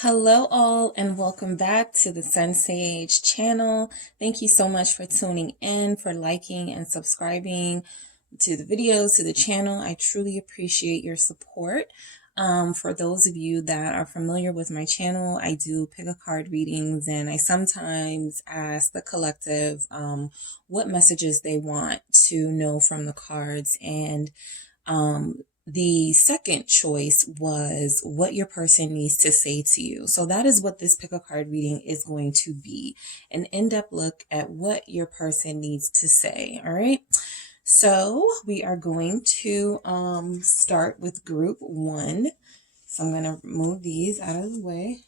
Hello all and welcome back to the Sun Sage channel. Thank you so much for tuning in, for liking and subscribing to the videos, to the channel. I truly appreciate your support. For those of you that are familiar with my channel, I do pick a card readings and I sometimes ask the collective what messages they want to know from the cards. And the second choice was what your person needs to say to you. So that is what this pick a card reading is going to be, an in-depth look at what your person needs to say. All right. So we are going to start with group one. So I'm going to move these out of the way.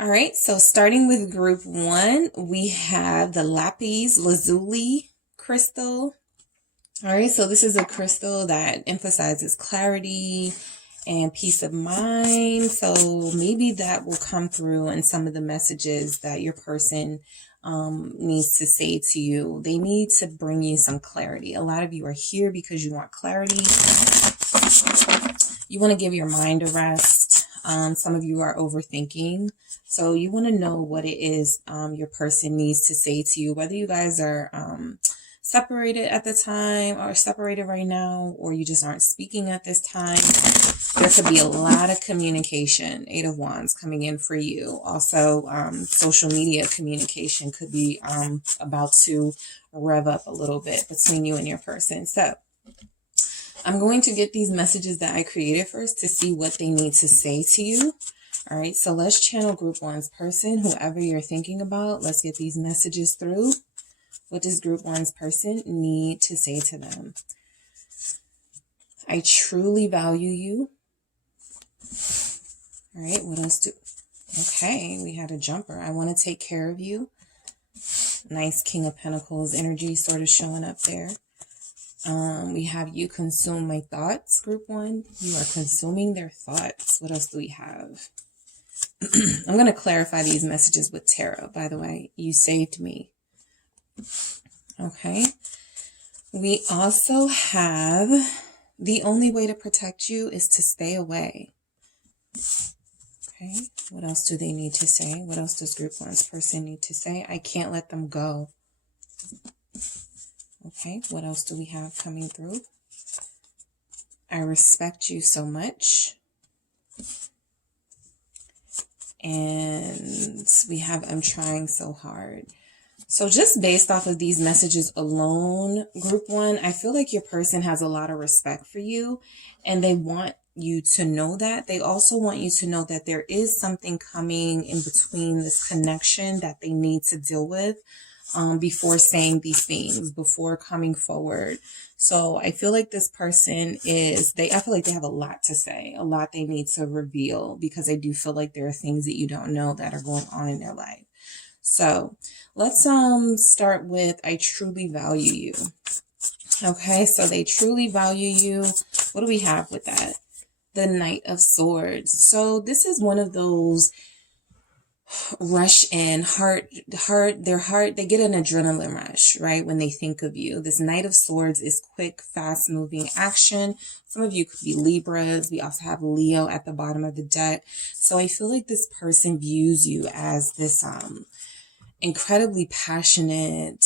All right, so starting with group one, we have the lapis lazuli crystal. All right, so this is a crystal that emphasizes clarity and peace of mind. So maybe that will come through in some of the messages that your person needs to say to you. They need to bring you some clarity. A lot of you are here because you want clarity. You want to give your mind a rest. Some of you are overthinking. So you want to know what it is your person needs to say to you, whether you guys are separated at the time or separated right now, or you just aren't speaking at this time. There could be a lot of communication, 8 of Wands coming in for you. Also, social media communication could be about to rev up a little bit between you and your person. So I'm going to get these messages that I created first to see what they need to say to you. All right, so let's channel group one's person, whoever you're thinking about. Let's get these messages through. What does group one's person need to say to them? I truly value you. All right, what else do... Okay, we had a jumper. I want to take care of you. Nice King of Pentacles energy sort of showing up there. We have you consume my thoughts, group one. You are consuming their thoughts. What else do we have? I'm going to clarify these messages with tarot, by the way. You saved me. Okay. We also have the only way to protect you is to stay away. Okay. What else do they need to say? What else does group one's person need to say? I can't let them go. Okay. What else do we have coming through? I respect you so much. And we have, I'm trying so hard. So just based off of these messages alone, group one, I feel like your person has a lot of respect for you and they want you to know that. They also want you to know that there is something coming in between this connection that they need to deal with before saying these things, before coming forward. So I feel like this person is, I feel like they have a lot to say, a lot they need to reveal, because I do feel like there are things that you don't know that are going on in their life. So let's start with I truly value you. Okay, so they truly value you. What do we have with that? The Knight of Swords. So this is one of those rush in, their heart, they get an adrenaline rush, right? When they think of you. This Knight of Swords is quick, fast moving action. Some of you could be Libras. We also have Leo at the bottom of the deck. So I feel like this person views you as this incredibly passionate,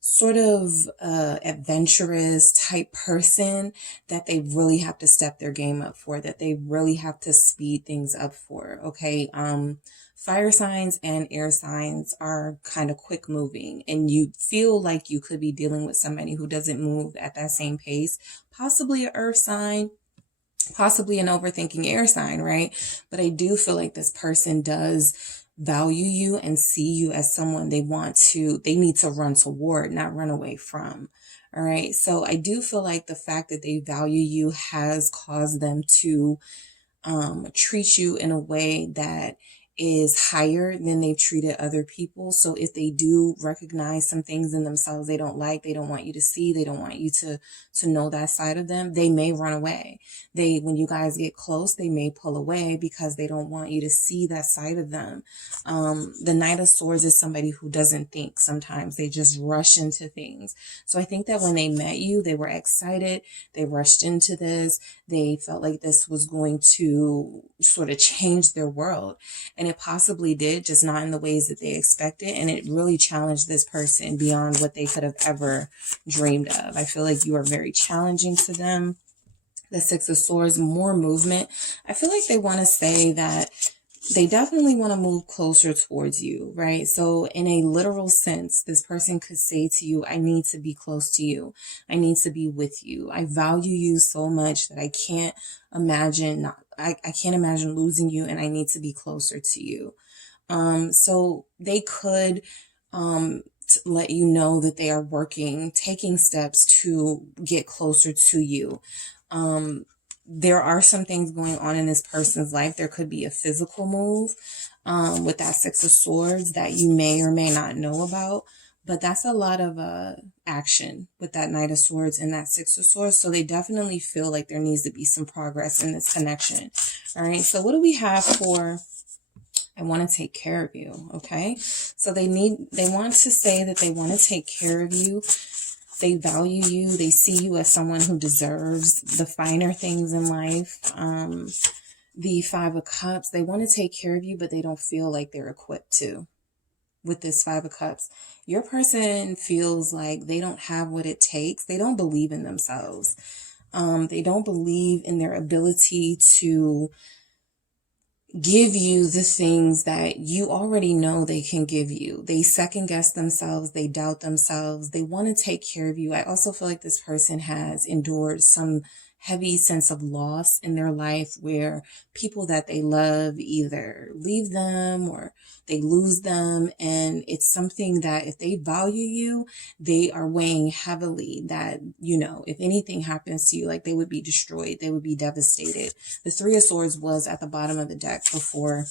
sort of adventurous type person that they really have to step their game up for, that they really have to speed things up for. Okay. Fire signs and air signs are kind of quick moving, and you feel like you could be dealing with somebody who doesn't move at that same pace, possibly an earth sign, possibly an overthinking air sign, right? But I do feel like this person does value you and see you as someone they need to run toward, not run away from. All right. So I do feel like the fact that they value you has caused them to treat you in a way that is higher than they've treated other people. So if they do recognize some things in themselves they don't like, they don't want you to see, they don't want you to know that side of them, they may run away. When you guys get close, they may pull away because they don't want you to see that side of them. The Knight of Swords is somebody who doesn't think sometimes. They just rush into things. So I think that when they met you, they were excited. They rushed into this. They felt like this was going to sort of change their world. And it possibly did, just not in the ways that they expected. And it really challenged this person beyond what they could have ever dreamed of. I feel like you are very challenging to them. The Six of Swords, more movement. I feel like they want to say that they definitely want to move closer towards you, right? So in a literal sense, this person could say to you, I need to be close to you. I need to be with you. I value you so much that I can't imagine losing you, and I need to be closer to you. So they could let you know that they are taking steps to get closer to you. There are some things going on in this person's life. There could be a physical move with that Six of Swords that you may or may not know about. But that's a lot of action with that Knight of Swords and that Six of Swords. So they definitely feel like there needs to be some progress in this connection. All right. So what do we have for I want to take care of you? Okay. So they want to say that they want to take care of you. They value you. They see you as someone who deserves the finer things in life. The Five of Cups, they want to take care of you, but they don't feel like they're equipped to. With this Five of Cups, your person feels like they don't have what it takes. They don't believe in themselves. They don't believe in their ability to give you the things that you already know they can give you. They second guess themselves. They doubt themselves. They want to take care of you. I also feel like this person has endured some heavy sense of loss in their life where people that they love either leave them or they lose them. And it's something that if they value you, they are weighing heavily that, if anything happens to you, like they would be destroyed. They would be devastated. The Three of Swords was at the bottom of the deck before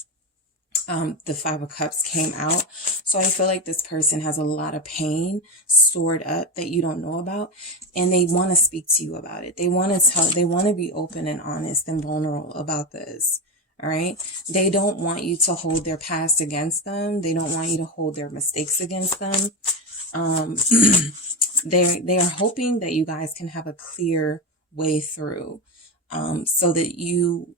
the Five of Cups came out. So I feel like this person has a lot of pain stored up that you don't know about, and they want to speak to you about it. They want to be open and honest and vulnerable about this. All right. They don't want you to hold their past against them. They don't want you to hold their mistakes against them. They are hoping that you guys can have a clear way through, so that you,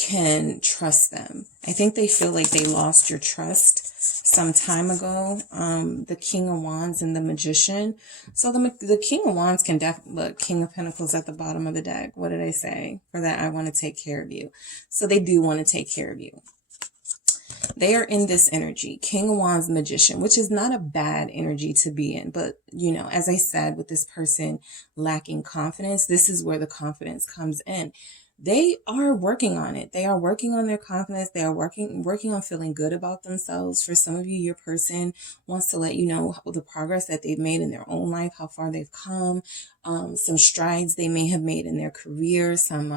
can trust them. I think they feel like they lost your trust some time ago. The King of Wands and the Magician. So the King of Wands can look, King of Pentacles at the bottom of the deck. What did I say? For that, I want to take care of you. So they do want to take care of you. They are in this energy, King of Wands, Magician, which is not a bad energy to be in. But, as I said, with this person lacking confidence, this is where the confidence comes in. They are working on it. They are working on their confidence. They are working on feeling good about themselves. For some of you, your person wants to let you know the progress that they've made in their own life, how far they've come, some strides they may have made in their career, some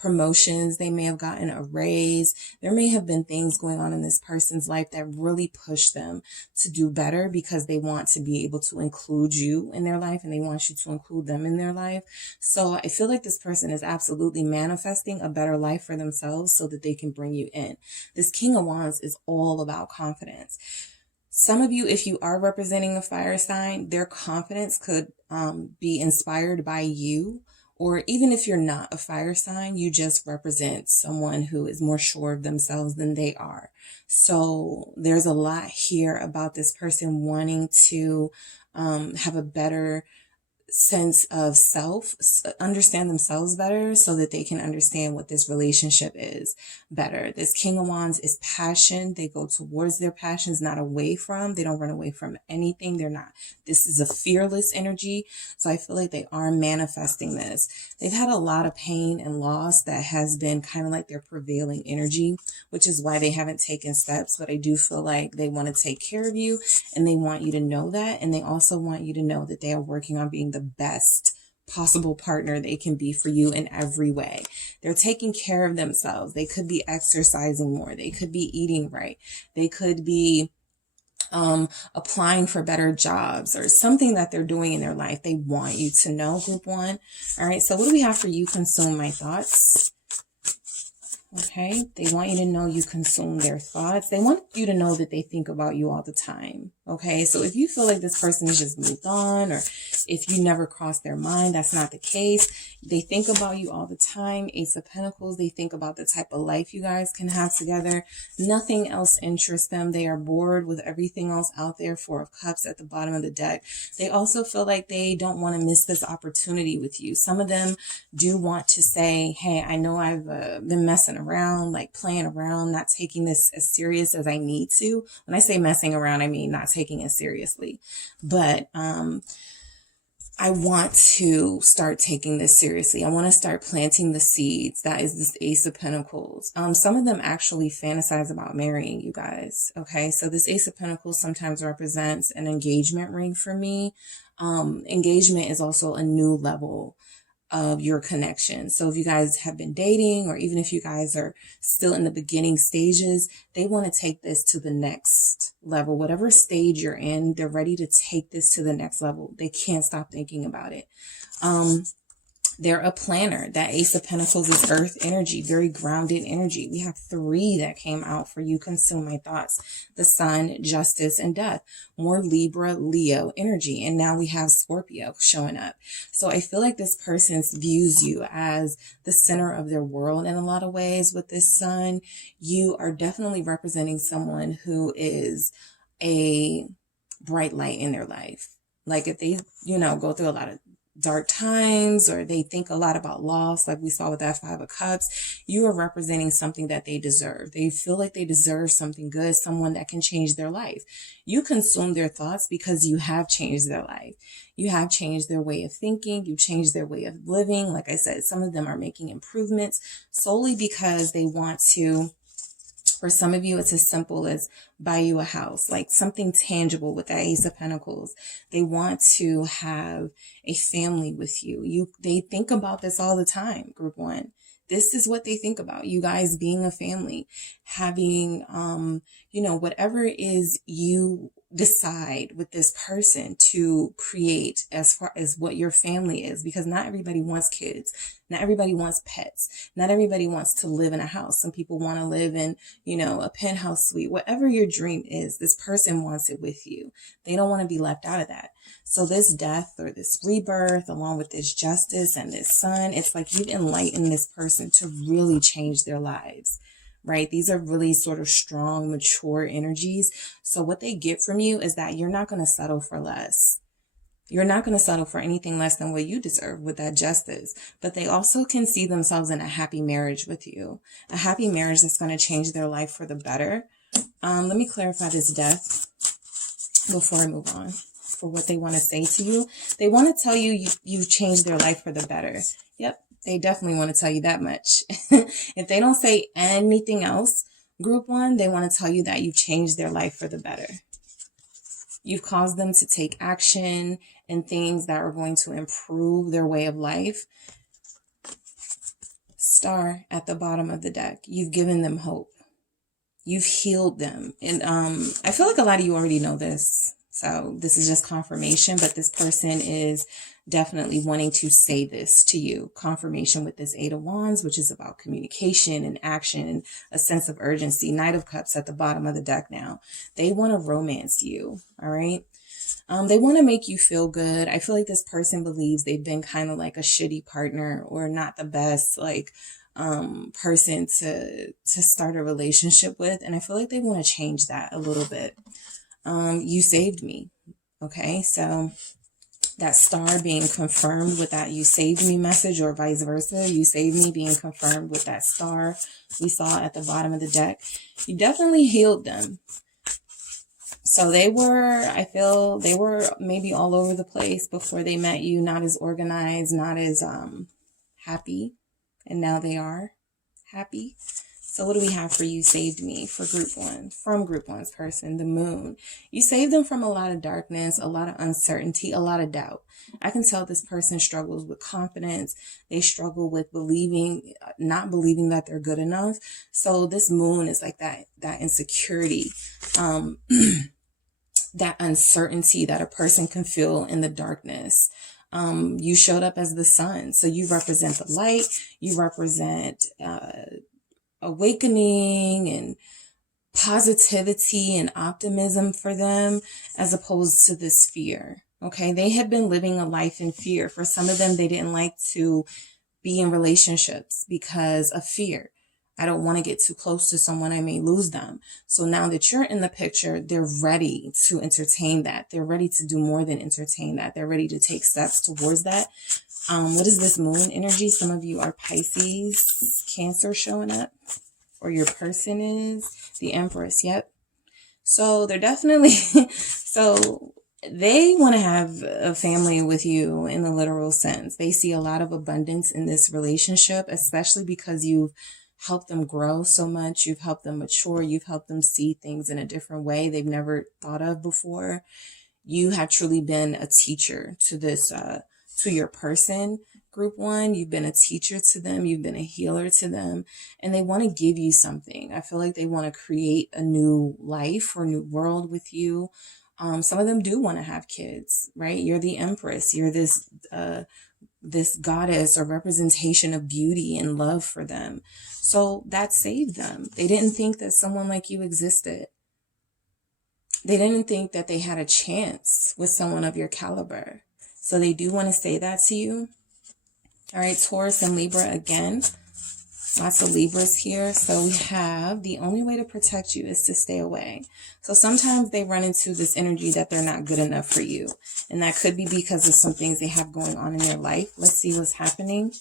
promotions, they may have gotten a raise. There may have been things going on in this person's life that really push them to do better because they want to be able to include you in their life and they want you to include them in their life. So I feel like this person is absolutely manifesting a better life for themselves so that they can bring you in. This King of Wands is all about confidence. Some of you, if you are representing a fire sign, their confidence could be inspired by you. Or even if you're not a fire sign, you just represent someone who is more sure of themselves than they are. So there's a lot here about this person wanting to have a better sense of self, understand themselves better so that they can understand what this relationship is better. This King of Wands is passion. They go towards their passions, not away from. They don't run away from anything. This is a fearless energy. So I feel like they are manifesting this. They've had a lot of pain and loss that has been kind of like their prevailing energy, which is why they haven't taken steps. But I do feel like they want to take care of you and they want you to know that. And they also want you to know that they are working on being the best possible partner they can be for you in every way. They're taking care of themselves. They could be exercising more. They could be eating right. They could be applying for better jobs or something that they're doing in their life. They want you to know, group one. All right. So what do we have for you? Consume my thoughts. Okay. They want you to know you consume their thoughts. They want you to know that they think about you all the time. Okay. So if you feel like this person has just moved on, or if you never crossed their mind, that's not the case. They think about you all the time. Ace of Pentacles. They think about the type of life you guys can have together. Nothing else interests them. They are bored with everything else out there. Four of Cups at the bottom of the deck. They also feel like they don't want to miss this opportunity with you. Some of them do want to say, hey, I know I've been messing around, like playing around, not taking this as serious as I need to. When I say messing around, I mean not taking it seriously. But I want to start taking this seriously. I want to start planting the seeds. That is this Ace of Pentacles. Some of them actually fantasize about marrying you guys. Okay. So this Ace of Pentacles sometimes represents an engagement ring for me. Engagement is also a new level of your connection. So if you guys have been dating, or even if you guys are still in the beginning stages, they want to take this to the next level. Whatever stage you're in, they're ready to take this to the next level. They can't stop thinking about it. They're a planner. That Ace of Pentacles is earth energy, very grounded energy. We have 3 that came out for you. Consume my thoughts. The Sun, Justice, and Death. More Libra, Leo energy. And now we have Scorpio showing up. So I feel like this person views you as the center of their world in a lot of ways. With this Sun, you are definitely representing someone who is a bright light in their life. Like if they, go through a lot of dark times, or they think a lot about loss, like we saw with that 5 of Cups, you are representing something that they deserve. They feel like they deserve something good, someone that can change their life. You consume their thoughts because you have changed their life. You have changed their way of thinking. You changed their way of living. Like I said, some of them are making improvements solely because they want to. For some of you, it's as simple as buy you a house, like something tangible with that Ace of Pentacles. They want to have a family with you. They think about this all the time, group one. This is what they think about. You guys being a family, having, whatever it is you decide with this person to create as far as what your family is, because not everybody wants kids. Not everybody wants pets. Not everybody wants to live in a house. Some people want to live in, a penthouse suite. Whatever your dream is, this person wants it with you. They don't want to be left out of that. So this death or this rebirth, along with this Justice and this Sun, it's like you've enlightened this person to really change their lives, right? These are really sort of strong, mature energies. So what they get from you is that you're not going to settle for less. You're not going to settle for anything less than what you deserve with that Justice. But they also can see themselves in a happy marriage with you. A happy marriage that's going to change their life for the better. Let me clarify this Death before I move on. For what they want to say to you. They want to tell you you've changed their life for the better. Yep, they definitely want to tell you that much. If they don't say anything else, group one, they want to tell you that you've changed their life for the better. You've caused them to take action in things that are going to improve their way of life. Star at the bottom of the deck. You've given them hope. You've healed them. And I feel like a lot of you already know this. So this is just confirmation, but this person is definitely wanting to say this to you. Confirmation with this 8 of Wands, which is about communication and action and a sense of urgency. Knight of Cups at the bottom of the deck now. They want to romance you, all right? They want to make you feel good. I feel like this person believes they've been kind of like a shitty partner or not the best, person to start a relationship with. And I feel like they want to change that a little bit. You saved me. Okay. So that star being confirmed with that you saved me message, or vice versa. You saved me being confirmed with that star we saw at the bottom of the deck. You definitely healed them. So I feel they were maybe all over the place before they met you, not as organized, not as happy. And now they are happy. So what do we have for you saved me for group one, from group one's person, the moon? You saved them from a lot of darkness, a lot of uncertainty, a lot of doubt. I can tell this person struggles with confidence. They struggle with not believing that they're good enough. So this moon is like that insecurity, that uncertainty that a person can feel in the darkness. You showed up as the sun. So you represent the light. You represent awakening and positivity and optimism for them, as opposed to this fear. Okay. They had been living a life in fear. For some of them, they didn't like to be in relationships because of fear. I don't want to get too close to someone. I may lose them. So now that you're in the picture, they're ready to entertain that. They're ready to do more than entertain that. They're ready to take steps towards that. What is this moon energy? Some of you are Pisces, Cancer showing up, or your person is the Empress. Yep. So they're definitely, so they want to have a family with you in the literal sense. They see a lot of abundance in this relationship, especially because you've helped them grow so much. You've helped them mature. You've helped them see things in a different way they've never thought of before. You have truly been a teacher to this, to your person, group one. You've been a teacher to them. You've been a healer to them, and they want to give you something. I feel like they want to create a new life or new world with you. Some of them do want to have kids, right? You're the Empress. You're this goddess or representation of beauty and love for them. So that saved them. They didn't think that someone like you existed. They didn't think that they had a chance with someone of your caliber. So they do want to say that to you. All right, Taurus and Libra again. Lots of Libras here. So we have the only way to protect you is to stay away. So sometimes they run into this energy that they're not good enough for you. And that could be because of some things they have going on in their life. Let's see what's happening.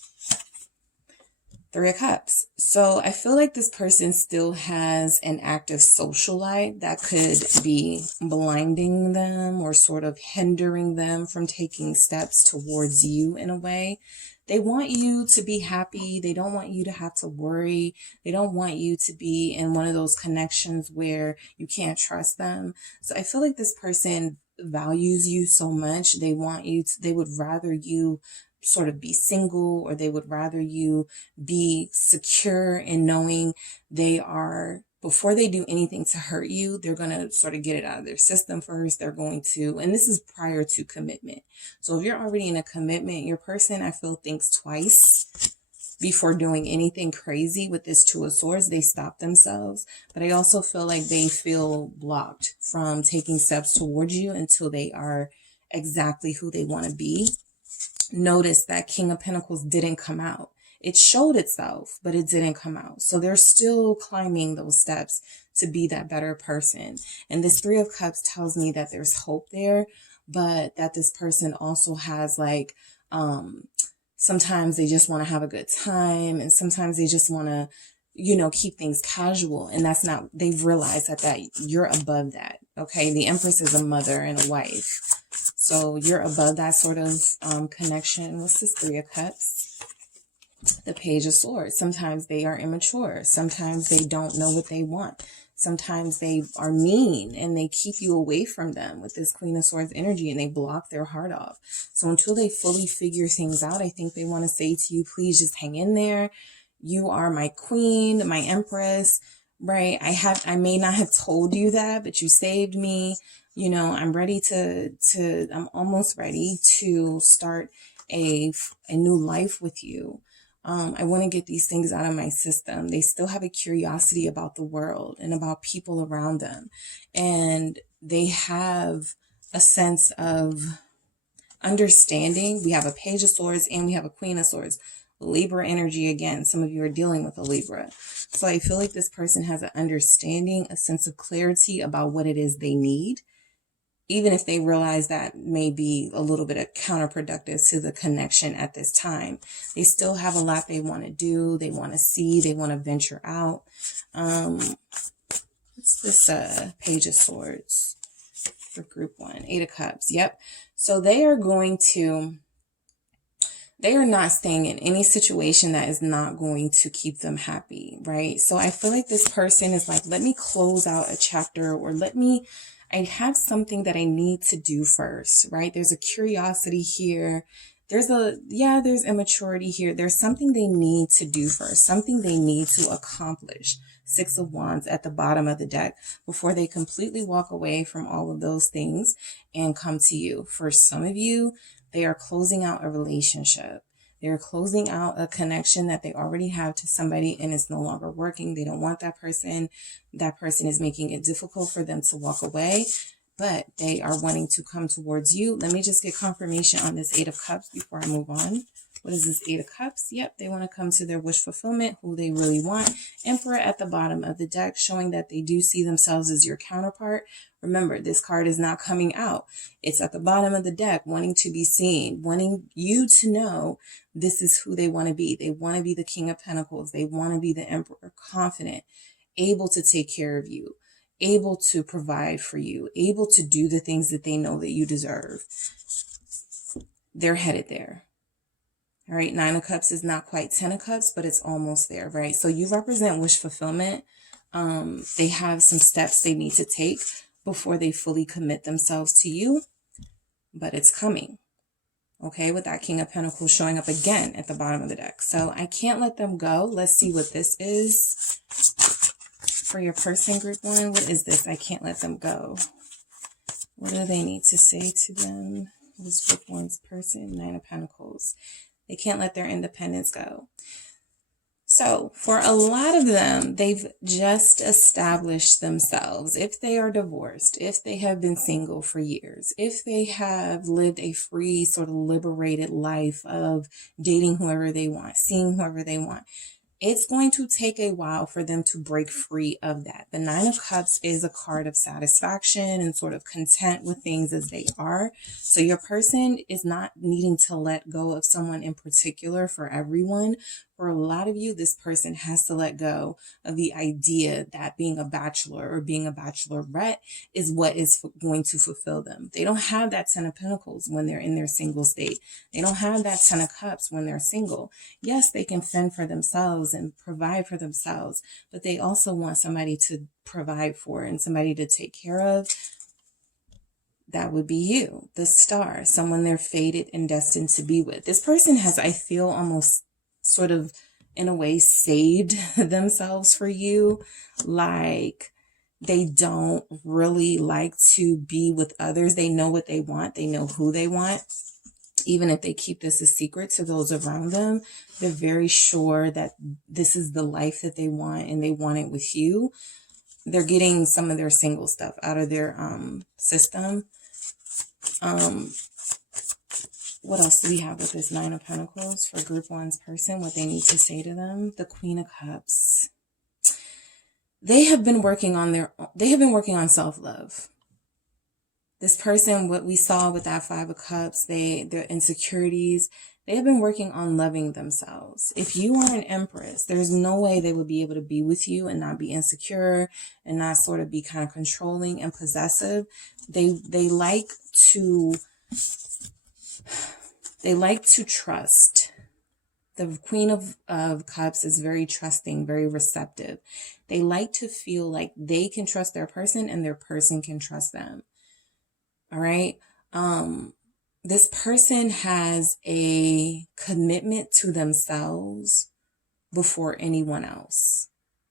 Three of Cups. So I feel like this person still has an active social life that could be blinding them or sort of hindering them from taking steps towards you in a way. They want you to be happy. They don't want you to have to worry. They don't want you to be in one of those connections where you can't trust them. So I feel like this person values you so much. They want you to, they would rather you sort of be single, or they would rather you be secure in knowing they are, before they do anything to hurt you, they're going to sort of get it out of their system first. They're going to, and this is prior to commitment. So if you're already in a commitment, your person, I feel, thinks twice before doing anything crazy. With this Two of Swords, they stop themselves. But I also feel like they feel blocked from taking steps towards you until they are exactly who they want to be. Notice that King of Pentacles didn't come out. It showed itself, but it didn't come out. So they're still climbing those steps to be that better person. And this Three of Cups tells me that there's hope there, but that this person also has like, sometimes they just want to have a good time, and sometimes they just want to, you know, keep things casual. And that's not, they've realized that you're above that. Okay. The Empress is a mother and a wife. So you're above that sort of connection. What's this Three of Cups? The Page of Swords. Sometimes they are immature. Sometimes they don't know what they want. Sometimes they are mean and they keep you away from them with this Queen of Swords energy, and they block their heart off. So until they fully figure things out, I think they want to say to you, please just hang in there. You are my queen, my Empress, right? I may not have told you that, but you saved me. You know, I'm ready I'm almost ready to start a new life with you. I want to get these things out of my system. They still have a curiosity about the world and about people around them. And they have a sense of understanding. We have a Page of Swords and we have a Queen of Swords. Libra energy again. Some of you are dealing with a Libra. So I feel like this person has an understanding, a sense of clarity about what it is they need. Even if they realize that may be a little bit of counterproductive to the connection at this time, they still have a lot they want to do. They want to see, they want to venture out. What's this Page of Swords for group one? Eight of Cups. Yep. So they are going to They are not staying in any situation that is not going to keep them happy, right? So I feel like this person is like, let me close out a chapter, or I have something that I need to do first, right? There's a curiosity here. There's immaturity here. There's something they need to do first, something they need to accomplish. Six of Wands at the bottom of the deck before they completely walk away from all of those things and come to you. For some of you, they are closing out a relationship. They're closing out a connection that they already have to somebody, and it's no longer working. They don't want that person. That person is making it difficult for them to walk away, but they are wanting to come towards you. Let me just get confirmation on this Eight of Cups before I move on. What is this Eight of Cups? Yep, they want to come to their wish fulfillment, who they really want. Emperor at the bottom of the deck, showing that they do see themselves as your counterpart. Remember, this card is not coming out. It's at the bottom of the deck, wanting to be seen, wanting you to know this is who they want to be. They want to be the King of Pentacles. They want to be the Emperor, confident, able to take care of you, able to provide for you, able to do the things that they know that you deserve. They're headed there. All right, Nine of Cups is not quite 10 of Cups, but it's almost there, right? So you represent wish fulfillment. They have some steps they need to take before they fully commit themselves to you, but it's coming. Okay, with that King of Pentacles showing up again at the bottom of the deck. So I can't let them go. Let's see what this is for your person, group one. What is this? I can't let them go. What do they need to say to them? This group one's person, Nine of Pentacles. They can't let their independence go. So for a lot of them, they've just established themselves. If they are divorced, if they have been single for years, if they have lived a free, sort of liberated life of dating whoever they want, seeing whoever they want, it's going to take a while for them to break free of that. The Nine of Cups is a card of satisfaction and sort of content with things as they are. So your person is not needing to let go of someone in particular. For everyone, for a lot of you, this person has to let go of the idea that being a bachelor or being a bachelorette is what is going to fulfill them. They don't have that Ten of Pentacles when they're in their single state. They don't have that Ten of Cups when they're single. Yes, they can fend for themselves and provide for themselves, but they also want somebody to provide for and somebody to take care of. That would be you, the star, someone they're fated and destined to be with. This person has, I feel, almost sort of in a way saved themselves for you. Like they don't really like to be with others. They know what they want. They know who they want. Even if they keep this a secret to those around them, they're very sure that this is the life that they want and they want it with you. They're getting some of their single stuff out of their system. What else do we have with this Nine of Pentacles for group one's person? What they need to say to them? The Queen of Cups. They have been working on self-love. This person, what we saw with that Five of Cups, their insecurities, they have been working on loving themselves. If you are an Empress, there's no way they would be able to be with you and not be insecure and not sort of be kind of controlling and possessive. They like to trust. The Queen of Cups is very trusting, very receptive. They like to feel like they can trust their person and their person can trust them. All right. This person has a commitment to themselves before anyone else.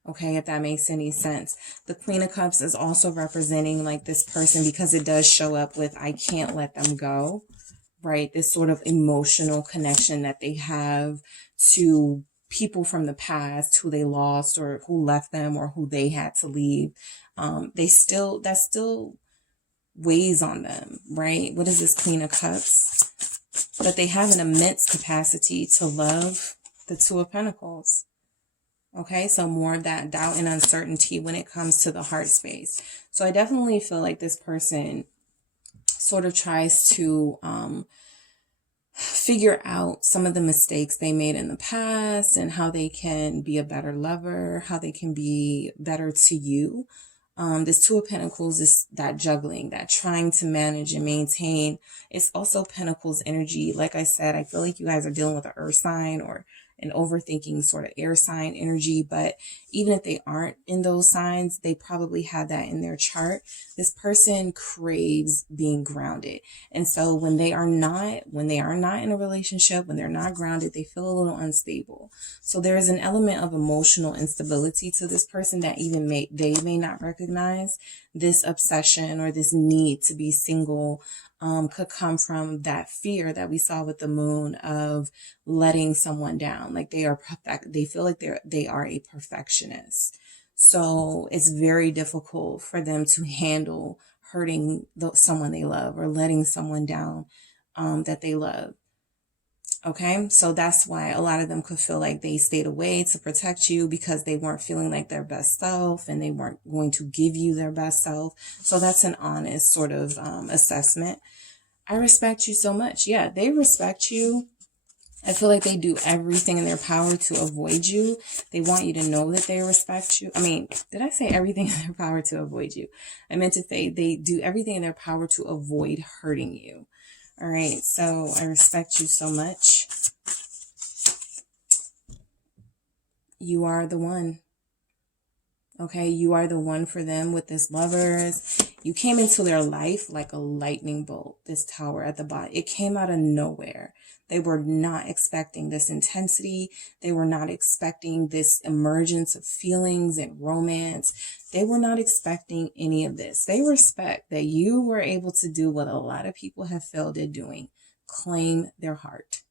Okay, if that makes any sense. The Queen of Cups is also representing like this person, because it does show up with I can't let them go, right? This sort of emotional connection that they have to people from the past who they lost or who left them or who they had to leave. That still weighs on them, right? What is this Queen of Cups? But they have an immense capacity to love the Two of Pentacles. Okay, so more of that doubt and uncertainty when it comes to the heart space. So I definitely feel like this person sort of tries to figure out some of the mistakes they made in the past and how they can be a better lover, how they can be better to you. This Two of Pentacles is that juggling, that trying to manage and maintain. It's also Pentacles energy. Like I said, I feel like you guys are dealing with an earth sign or an overthinking sort of air sign energy. But even if they aren't in those signs, they probably have that in their chart. This person craves being grounded. And so when they are not in a relationship, when they're not grounded, they feel a little unstable. So there is an element of emotional instability to this person that even they may not recognize. This obsession or this need to be single could come from that fear that we saw with the moon of letting someone down. Like they feel like they are a perfectionist. So it's very difficult for them to handle hurting someone they love or letting someone down that they love. Okay, so that's why a lot of them could feel like they stayed away to protect you because they weren't feeling like their best self and they weren't going to give you their best self. So that's an honest sort of assessment. I respect you so much. Yeah, they respect you. I feel like they do everything in their power to avoid you. They want you to know that they respect you. I mean, did I say everything in their power to avoid you? I meant to say they do everything in their power to avoid hurting you. All right, so I respect you so much. You are the one. Okay, you are the one for them with this Lovers. You came into their life like a lightning bolt, this Tower at the bottom. It came out of nowhere. They were not expecting this intensity. They were not expecting this emergence of feelings and romance. They were not expecting any of this. They respect that you were able to do what a lot of people have failed at doing. Claim their heart.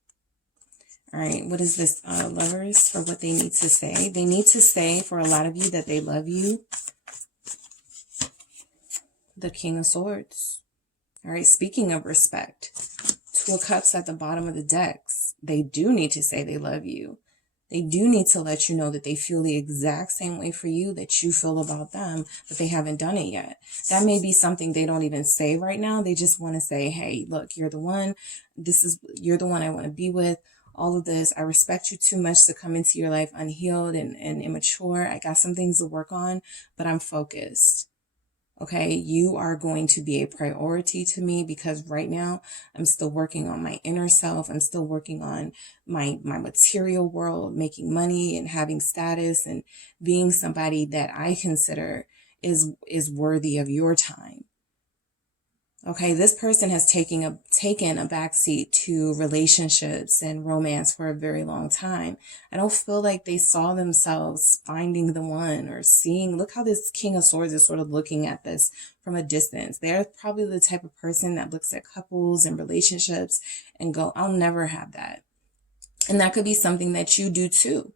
All right, what is this, Lovers, for what they need to say? They need to say, for a lot of you, that they love you. The King of Swords. All right, speaking of respect, Two of Cups at the bottom of the decks. They do need to say they love you. They do need to let you know that they feel the exact same way for you that you feel about them, but they haven't done it yet. That may be something they don't even say right now. They just want to say, hey, look, you're the one. You're the one I want to be with. All of this, I respect you too much to come into your life unhealed and immature. I got some things to work on, but I'm focused. Okay, you are going to be a priority to me because right now I'm still working on my inner self. I'm still working on my material world, making money and having status and being somebody that I consider is worthy of your time. Okay, this person has taken a backseat to relationships and romance for a very long time. I don't feel like they saw themselves finding the one or seeing. Look how this King of Swords is sort of looking at this from a distance. They're probably the type of person that looks at couples and relationships and go, I'll never have that. And that could be something that you do too.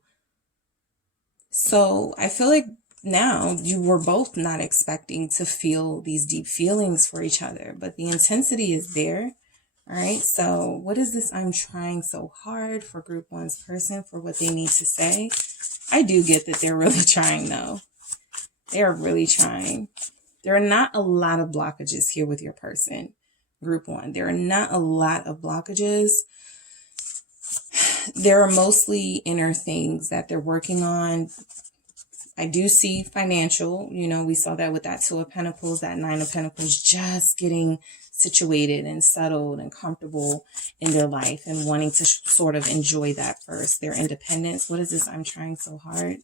So I feel like now you were both not expecting to feel these deep feelings for each other, but the intensity is there. All right. So what is this? I'm trying so hard for group one's person for what they need to say. I do get that they're really trying though. They're really trying. There are not a lot of blockages here with your person, group one. There are not a lot of blockages. There are mostly inner things that they're working on. I do see financial, we saw that with that Two of Pentacles, that Nine of Pentacles, just getting situated and settled and comfortable in their life and wanting to sort of enjoy that first. Their independence. What is this? I'm trying so hard.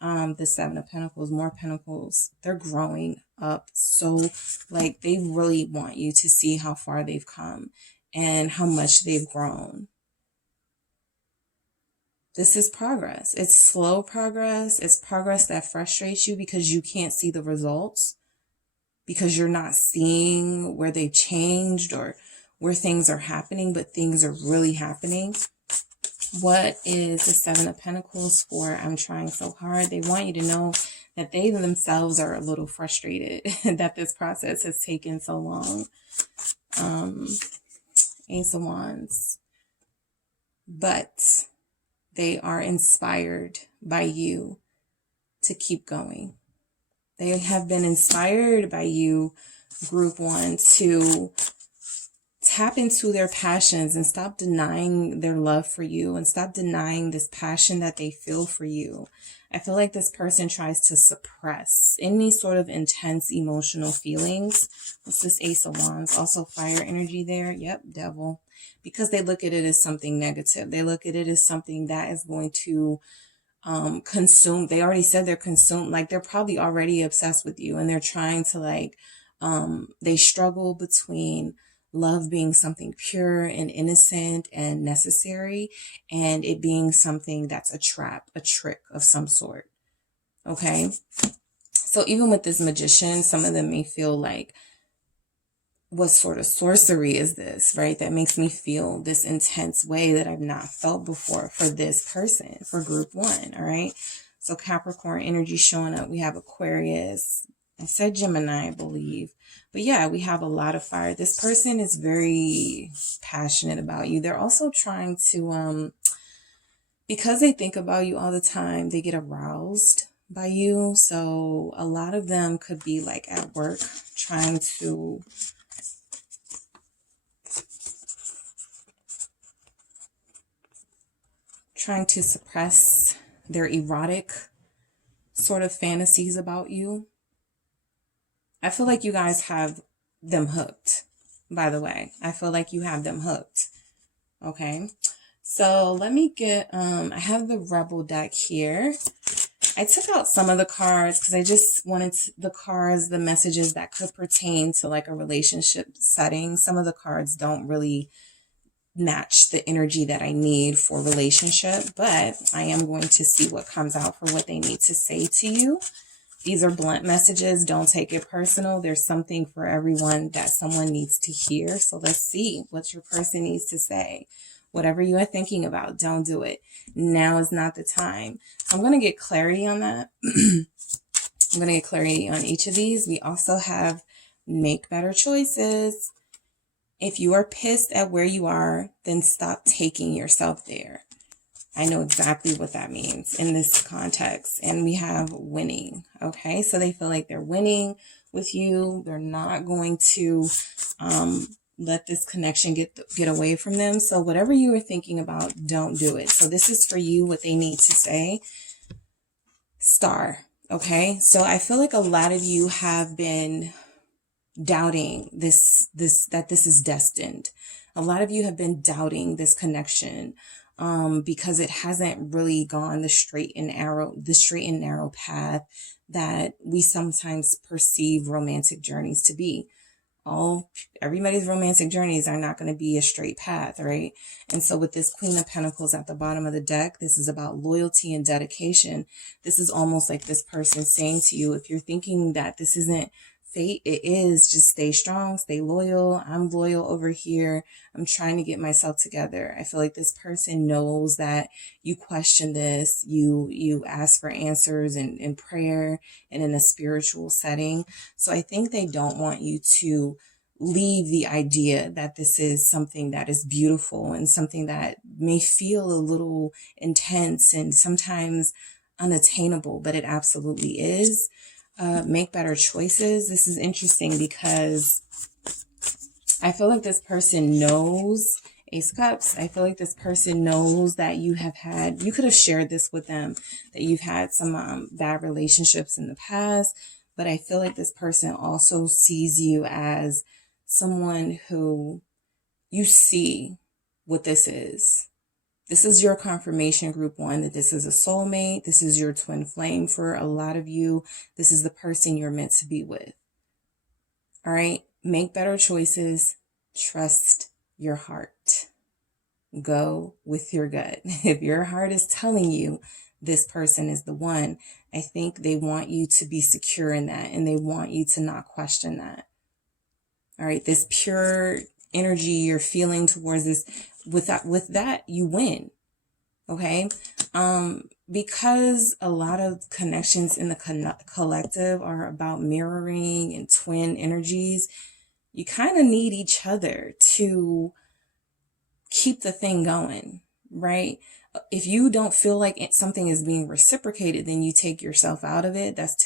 The Seven of Pentacles, more Pentacles. They're growing up. So like they really want you to see how far they've come and how much they've grown. This is progress. It's slow progress. It's progress that frustrates you because you can't see the results, because you're not seeing where they've changed or where things are happening, but things are really happening. What is the Seven of Pentacles for? I'm trying so hard. They want you to know that they themselves are a little frustrated that this process has taken so long. Ace of Wands. But they are inspired by you to keep going. They have been inspired by you, group one, to tap into their passions and stop denying their love for you and stop denying this passion that they feel for you. I feel like this person tries to suppress any sort of intense emotional feelings. What's this Ace of Wands? Also fire energy there. Yep, devil. Because they look at it as something negative. They look at it as something that is going to consume. They already said they're consumed. Like, they're probably already obsessed with you, and they're trying to like, they struggle between love being something pure and innocent and necessary, and it being something that's a trap, a trick of some sort. Okay. So even with this Magician, some of them may feel like, what sort of sorcery is this, right? That makes me feel this intense way that I've not felt before for this person, for group one. All right. So Capricorn energy showing up. We have Aquarius. I said Gemini, I believe. But yeah, we have a lot of fire. This person is very passionate about you. They're also trying to, because they think about you all the time, they get aroused by you. So a lot of them could be like at work trying to suppress their erotic sort of fantasies about you. I feel like you guys have them hooked, by the way. I feel like you have them hooked. Okay. So let me get, I have the Rebel deck here. I took out some of the cards because I just wanted the cards, the messages that could pertain to like a relationship setting. Some of the cards don't really match the energy that I need for relationship, but I am going to see what comes out for what they need to say to you. These are blunt messages. Don't take it personal. There's something for everyone that someone needs to hear. So let's see what your person needs to say. Whatever you are thinking about, don't do it. Now is not the time. I'm going to get clarity on that. I'm going to get clarity on each of these. We also have make better choices. If you are pissed at where you are, then stop taking yourself there. I know exactly what that means in this context. And we have winning. Okay, so they feel like they're winning with you. They're not going to let this connection get away from them. So whatever you were thinking about, don't do it. So this is for you, what they need to say. Star. Okay, so I feel like a lot of you have been doubting that this is destined. A lot of you have been doubting this connection because it hasn't really gone the straight and narrow path that we sometimes perceive romantic journeys to be. Everybody's romantic journeys are not going to be a straight path, right? And so with this Queen of Pentacles at the bottom of the deck, this is about loyalty and dedication. This is almost like this person saying to you, if you're thinking that this isn't fate, it is. Just stay strong, stay loyal. I'm loyal over here. I'm trying to get myself together. I feel like this person knows that you question this. You ask for answers in prayer and in a spiritual setting. So I think they don't want you to leave the idea that this is something that is beautiful and something that may feel a little intense and sometimes unattainable, but it absolutely is. Make better choices. This is interesting because I feel like this person knows, Ace of Cups, I feel like this person knows that you could have shared this with them, that you've had some bad relationships in the past, but I feel like this person also sees you as someone who you see what this is. This is your confirmation, group one, that this is a soulmate. This is your twin flame for a lot of you. This is the person you're meant to be with. All right. Make better choices. Trust your heart. Go with your gut. If your heart is telling you this person is the one, I think they want you to be secure in that, and they want you to not question that. All right. This pure energy you're feeling towards this, with that, you win. Okay. Because a lot of connections in the collective are about mirroring and twin energies, you kind of need each other to keep the thing going, right? if you don't feel like something is being reciprocated, then you take yourself out of it. That's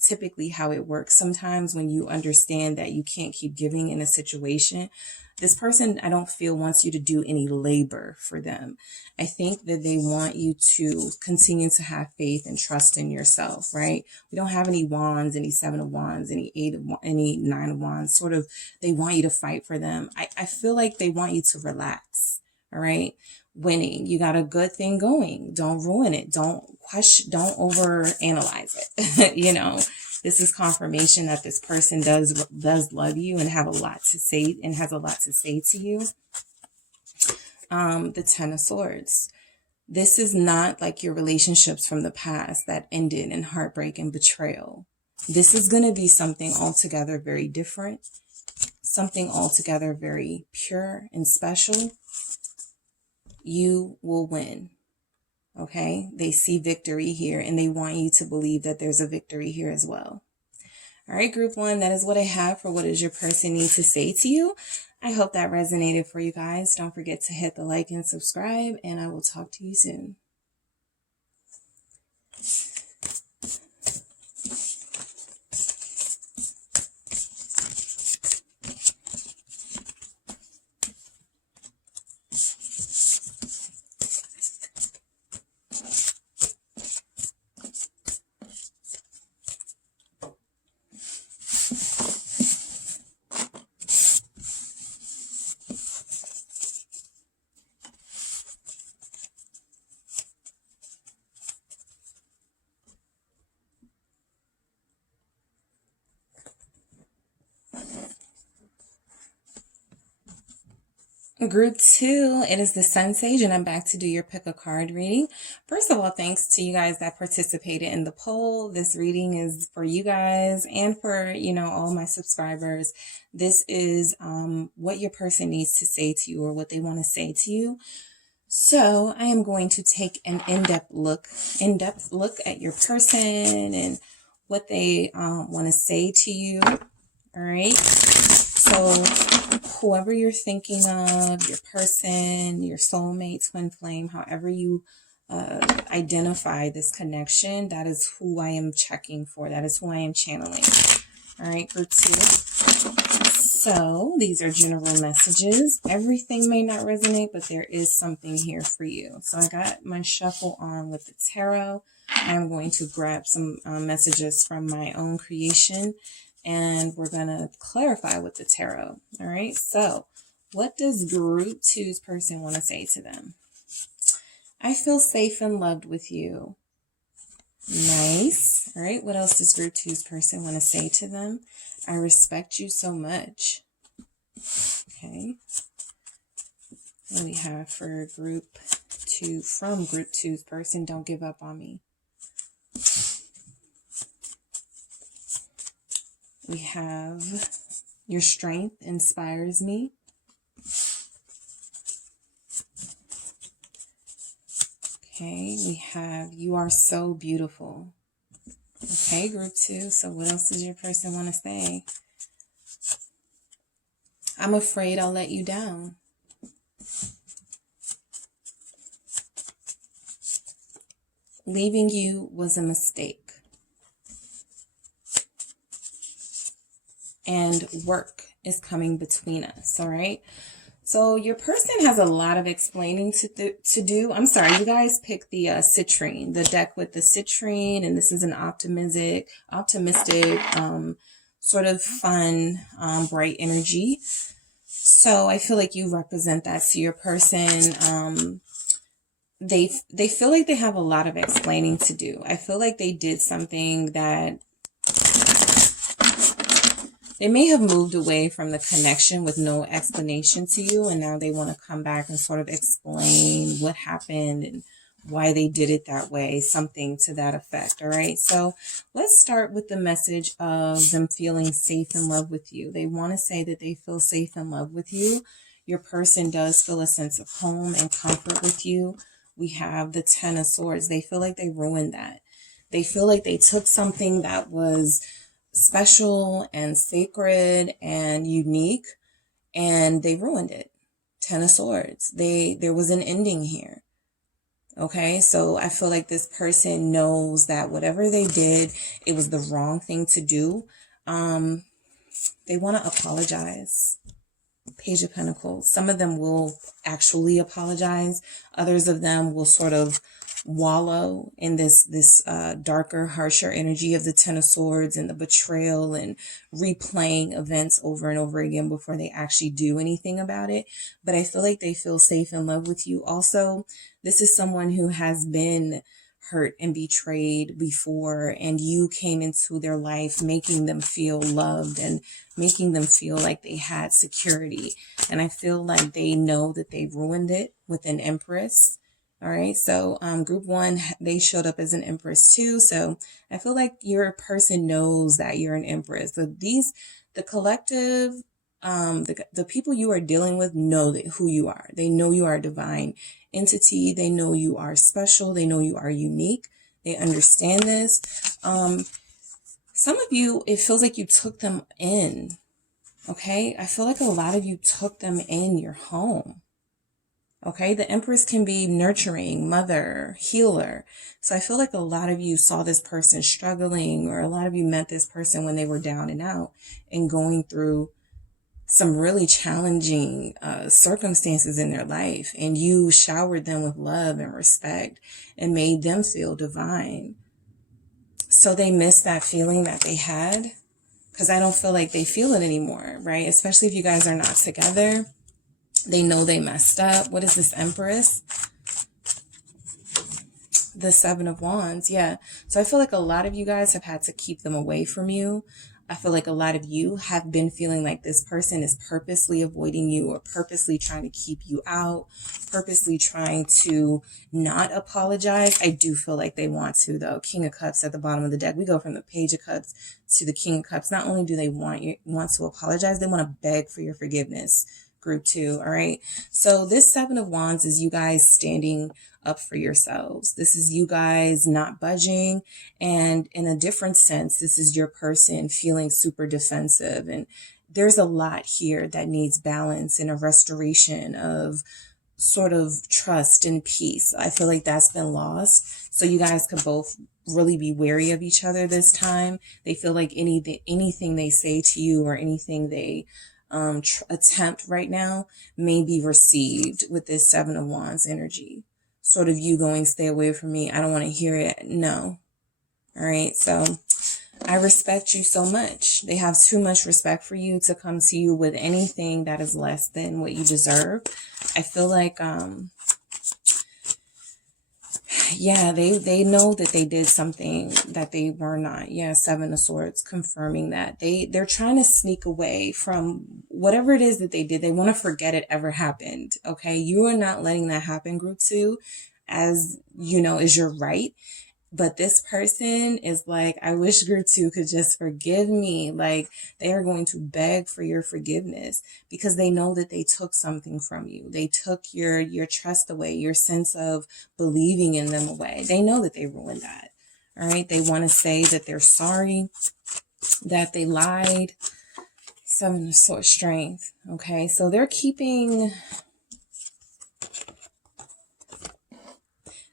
typically how it works sometimes when you understand that you can't keep giving in a situation. This person, I don't feel, wants you to do any labor for them. I think that they want you to continue to have faith and trust in yourself, right? We don't have any wands, any 7 of wands, any 8 of any 9 of wands. Sort of, they want you to fight for them. I feel like they want you to relax, all right? Winning, you got a good thing going. Don't ruin it. Don't overanalyze it. You know, this is confirmation that this person does love you and have a lot to say and has a lot to say to you. The 10 of Swords. This is not like your relationships from the past that ended in heartbreak and betrayal. This is going to be something altogether very different, something altogether very pure and special. You will win. Okay? They see victory here and they want you to believe that there's a victory here as well. All right, group 1, that is what I have for what does your person need to say to you. I hope that resonated for you guys. Don't forget to hit the like and subscribe, and I will talk to you soon. Group 2, it is the Sun Sage, and I'm back to do your pick a card reading. First of all, thanks to you guys that participated in the poll. This reading is for you guys and for, all my subscribers. This is what your person needs to say to you or what they want to say to you. So I am going to take an in-depth look at your person and what they want to say to you. All right. So whoever you're thinking of, your person, your soulmate, twin flame, however you identify this connection, that is who I am checking for. That is who I am channeling. All right, group 2. So these are general messages. Everything may not resonate, but there is something here for you. So I got my shuffle on with the tarot. I'm going to grab some messages from my own creation, and we're going to clarify with the tarot. All right. So what does group 2's person want to say to them? I feel safe and loved with you. Nice. All right. What else does group 2's person want to say to them? I respect you so much. Okay. What do we have for group 2 from group 2's person? Don't give up on me. We have your strength inspires me. Okay, we have you are so beautiful. Okay, group 2. So what else does your person want to say? I'm afraid I'll let you down. Leaving you was a mistake. And work is coming between us, all right? So your person has a lot of explaining to do. I'm sorry, you guys picked the citrine, the deck with the citrine, and this is an optimistic, sort of fun, bright energy. So I feel like you represent that to your person. They feel like they have a lot of explaining to do. I feel like they did something that they may have moved away from the connection with no explanation to you, and now they want to come back and sort of explain what happened and why they did it that way, something to that effect. All right, so let's start with the message of them feeling safe in love with you. They want to say that they feel safe in love with you. Your person does feel a sense of home and comfort with you. We have the 10 of Swords. They feel like they ruined that. They feel like they took something that was special and sacred and unique, and they ruined it. 10 of Swords. There was an ending here. Okay, so I feel like this person knows that whatever they did, it was the wrong thing to do. They want to apologize. Page of Pentacles. Some of them will actually apologize. Others of them will sort of wallow in this darker, harsher energy of the Ten of Swords and the betrayal and replaying events over and over again before they actually do anything about it. But I feel like they feel safe in love with you. Also, this is someone who has been hurt and betrayed before, and you came into their life making them feel loved and making them feel like they had security. And I feel like they know that they ruined it with an Empress. All right, so group one, they showed up as an Empress too. So I feel like your person knows that you're an Empress. So the collective, the people you are dealing with know who you are. They know you are a divine entity. They know you are special. They know you are unique. They understand this. Some of you, it feels like you took them in. Okay, I feel like a lot of you took them in your home. Okay, the Empress can be nurturing, mother, healer. So I feel like a lot of you saw this person struggling, or a lot of you met this person when they were down and out and going through some really challenging circumstances in their life. And you showered them with love and respect and made them feel divine. So they miss that feeling that they had, because I don't feel like they feel it anymore, right? Especially if you guys are not together. They know they messed up. What is this, Empress? The Seven of Wands. Yeah. So I feel like a lot of you guys have had to keep them away from you. I feel like a lot of you have been feeling like this person is purposely avoiding you, or purposely trying to keep you out, purposely trying to not apologize. I do feel like they want to, though. King of Cups at the bottom of the deck. We go from the Page of Cups to the King of Cups. Not only do they want to apologize, they want to beg for your forgiveness. Group two. All right. So this Seven of Wands is you guys standing up for yourselves. This is you guys not budging. And in a different sense, this is your person feeling super defensive. And there's a lot here that needs balance and a restoration of sort of trust and peace. I feel like that's been lost. So you guys could both really be wary of each other this time. They feel like anything they say to you, or anything they attempt right now, may be received with this Seven of Wands energy. Sort of you going, stay away from me. I don't want to hear it. No. All right. So I respect you so much. They have too much respect for you to come to you with anything that is less than what you deserve. I feel like, yeah, they know that they did something that they were not. Yeah, Seven of Swords confirming that. They're trying to sneak away from whatever it is that they did. They want to forget it ever happened. Okay, you are not letting that happen, group two, as you know, is your right. But this person is like, I wish group two could just forgive me. Like, they are going to beg for your forgiveness because they know that they took something from you. They took your trust away, your sense of believing in them away. They know that they ruined that. All right. They want to say that they're sorry, that they lied. Seven of Swords, strength. Okay. So they're keeping...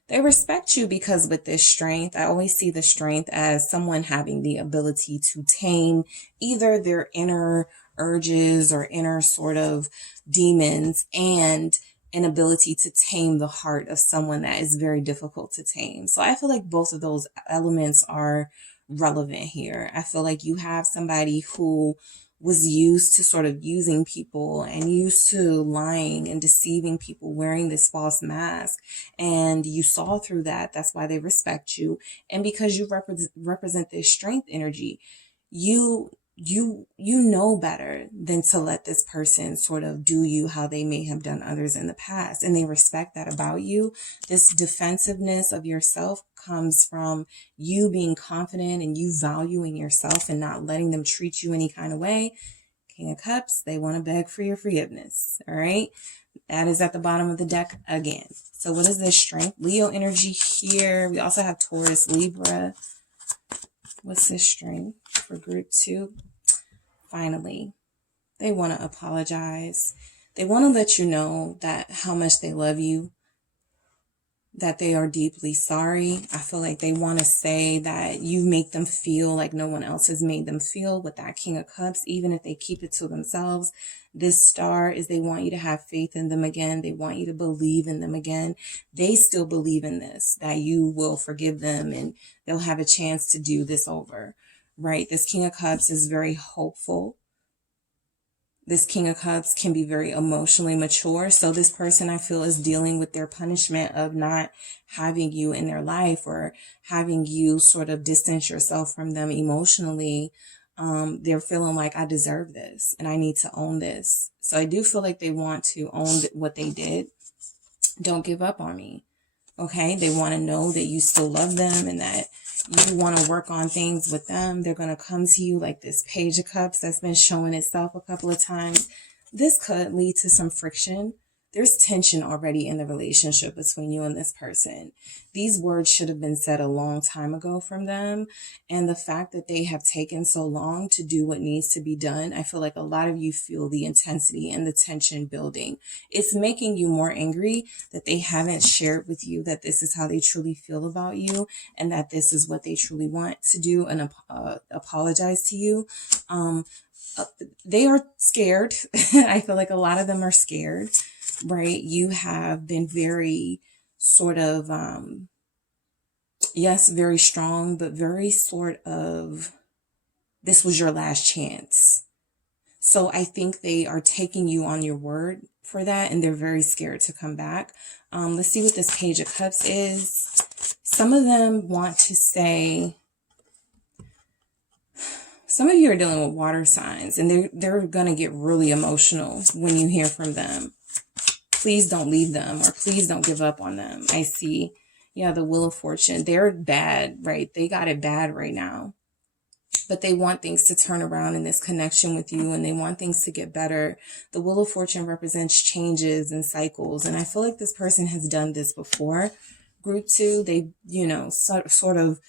They respect you because with this strength, I always see the strength as someone having the ability to tame either their inner urges or inner sort of demons, and an ability to tame the heart of someone that is very difficult to tame. So I feel like both of those elements are relevant here. I feel like you have somebody who was used to sort of using people and used to lying and deceiving people, wearing this false mask. And you saw through that. That's why they respect you. And because you represent this strength energy, you know better than to let this person sort of do you how they may have done others in the past. And they respect that about you. This defensiveness of yourself comes from you being confident and you valuing yourself and not letting them treat you any kind of way. King of Cups, they want to beg for your forgiveness. All right. That is at the bottom of the deck again. So what is this strength? Leo energy here. We also have Taurus, Libra. What's this strength for group two? Finally, they want to apologize. They want to let you know that how much they love you. that they are deeply sorry. I feel like they want to say that you make them feel like no one else has made them feel with that King of Cups, even if they keep it to themselves. This Star is they want you to have faith in them again. They want you to believe in them again. They still believe in this, that you will forgive them and they'll have a chance to do this over, right? This King of Cups is very hopeful. This King of Cups can be very emotionally mature. So this person, I feel, is dealing with their punishment of not having you in their life or having you sort of distance yourself from them emotionally. They're feeling like, I deserve this and I need to own this. So I do feel like they want to own what they did. Don't give up on me. Okay, they want to know that you still love them and that you want to work on things with them. They're going to come to you like this Page of Cups that's been showing itself a couple of times. This could lead to some friction. There's tension already in the relationship between you and this person. These words should have been said a long time ago from them. And the fact that they have taken so long to do what needs to be done, I feel like a lot of you feel the intensity and the tension building. It's making you more angry that they haven't shared with you that this is how they truly feel about you and that this is what they truly want to do and apologize to you. They are scared. I feel like a lot of them are scared. Right? You have been very sort of, yes, very strong, but very sort of, this was your last chance. So I think they are taking you on your word for that, and they're very scared to come back. Let's see what this Page of Cups is. Some of them want to say, some of you are dealing with water signs, and they're going to get really emotional when you hear from them. Please don't leave them, or please don't give up on them. I see, yeah, the Wheel of Fortune. They're bad, right? They got it bad right now. But they want things to turn around in this connection with you, and they want things to get better. The Wheel of Fortune represents changes and cycles. And I feel like this person has done this before. Group 2, they, sort of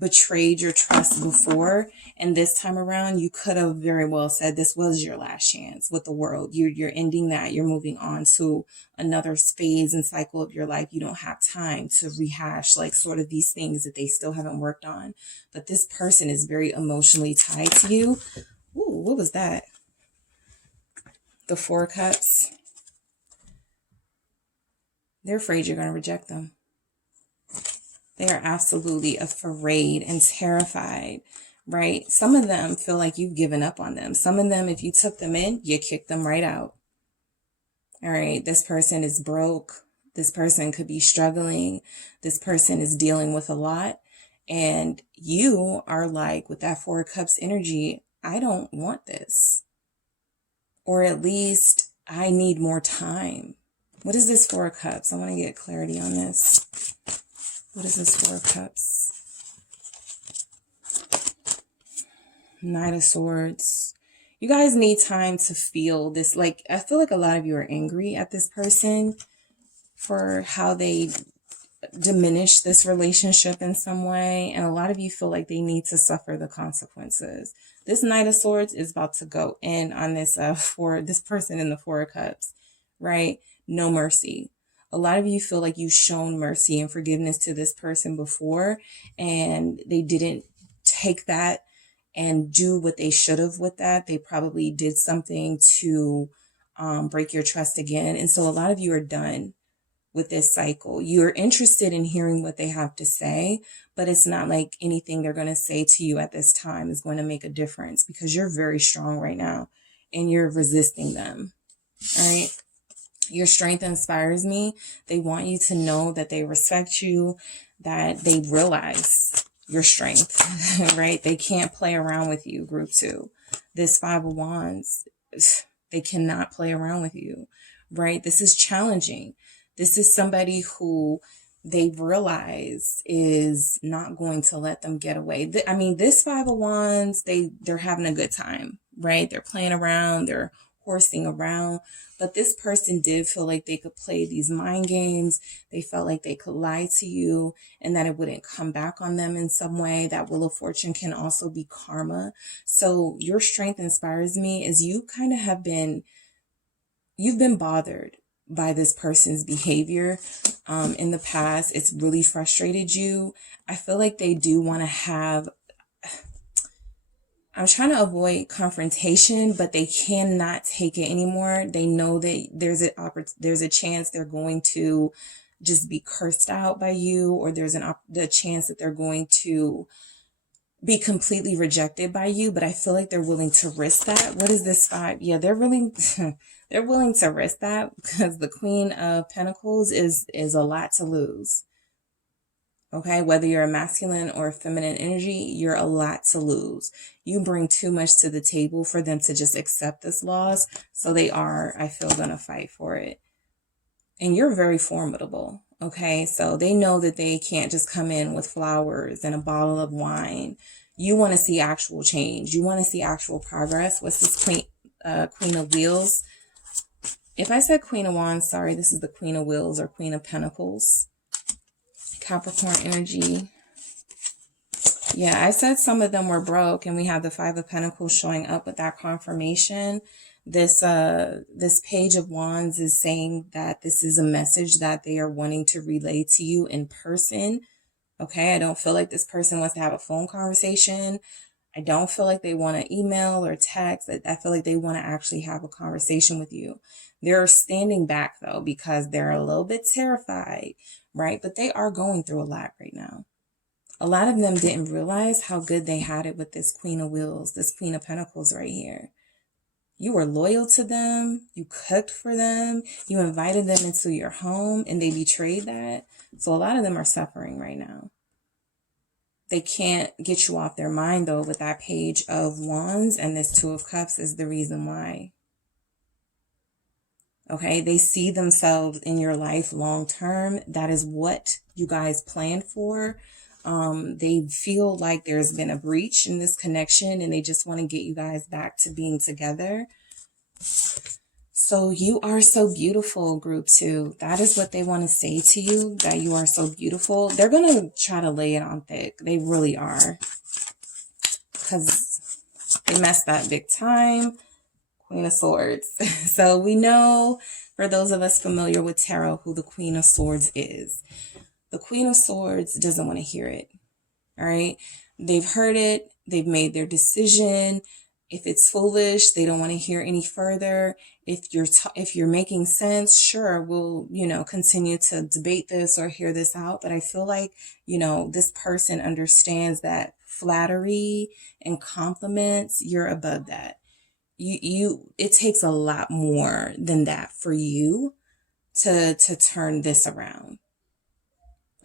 betrayed your trust before, and this time around you could have very well said this was your last chance with the world. You're ending that. You're moving on to another phase and cycle of your life. You don't have time to rehash like sort of these things that they still haven't worked on. But this person is very emotionally tied to you. Ooh, what was that? The Four of Cups. They're afraid you're going to reject them. They are absolutely afraid and terrified, right? Some of them feel like you've given up on them. Some of them, if you took them in, you kicked them right out. All right, this person is broke. This person could be struggling. This person is dealing with a lot. And you are like, with that Four of Cups energy, I don't want this. Or at least I need more time. What is this Four of Cups? I want to get clarity on this. What is this Four of Cups? Knight of Swords. You guys need time to feel this. Like, I feel like a lot of you are angry at this person for how they diminish this relationship in some way. And a lot of you feel like they need to suffer the consequences. This Knight of Swords is about to go in on this for this person in the Four of Cups, right? No mercy. A lot of you feel like you've shown mercy and forgiveness to this person before, and they didn't take that and do what they should have with that. They probably did something to break your trust again. And so a lot of you are done with this cycle. You're interested in hearing what they have to say, but it's not like anything they're going to say to you at this time is going to make a difference, because you're very strong right now and you're resisting them. All right. Your strength inspires me. They want you to know that they respect you, that they realize your strength, right? They can't play around with you, Group 2. This Five of Wands, they cannot play around with you, right? This is challenging. This is somebody who they realize is not going to let them get away. I mean, this Five of Wands, they're having a good time, right? They're playing around, they're horsing around, but this person did feel like they could play these mind games. They felt like they could lie to you and that it wouldn't come back on them in some way. That Wheel of Fortune can also be karma. So your strength inspires me as you kind of you've been bothered by this person's behavior in the past. It's really frustrated you. I feel like they do want to have, I'm trying to avoid confrontation, but they cannot take it anymore. They know that there's a chance they're going to just be cursed out by you, or there's the chance that they're going to be completely rejected by you. But I feel like they're willing to risk that. What is this 5? Yeah, they're willing they're willing to risk that, because the Queen of Pentacles is a lot to lose. Okay, whether you're a masculine or a feminine energy, you're a lot to lose. You bring too much to the table for them to just accept this loss. So they are, I feel, going to fight for it. And you're very formidable. Okay, so they know that they can't just come in with flowers and a bottle of wine. You want to see actual change. You want to see actual progress. What's this Queen of Wheels? If I said Queen of Wands, sorry, this is the Queen of Wheels or Queen of Pentacles. Capricorn energy. Yeah, I said some of them were broke, and we have the 5 of Pentacles showing up with that confirmation. This Page of Wands is saying that this is a message that they are wanting to relay to you in person. Okay, I don't feel like this person wants to have a phone conversation. I don't feel like they want to email or text. I feel like they want to actually have a conversation with you. They're standing back, though, because they're a little bit terrified, right? But they are going through a lot right now. A lot of them didn't realize how good they had it with this Queen of Wheels, this Queen of Pentacles right here. You were loyal to them. You cooked for them. You invited them into your home, and they betrayed that. So a lot of them are suffering right now. They can't get you off their mind, though, with that Page of Wands, and this 2 of Cups is the reason why. Okay, they see themselves in your life long term. That is what you guys planned for. They feel like there's been a breach in this connection, and they just want to get you guys back to being together. So you are so beautiful, group 2. That is what they want to say to you, that you are so beautiful. They're going to try to lay it on thick. They really are. Because they messed up big time. Queen of Swords. So we know, for those of us familiar with tarot, who the Queen of Swords is. The Queen of Swords doesn't want to hear it. All right. They've heard it. They've made their decision. If it's foolish, they don't want to hear any further. If you're making sense, sure, we'll, continue to debate this or hear this out. But I feel like, this person understands that flattery and compliments, you're above that. It takes a lot more than that for you to turn this around.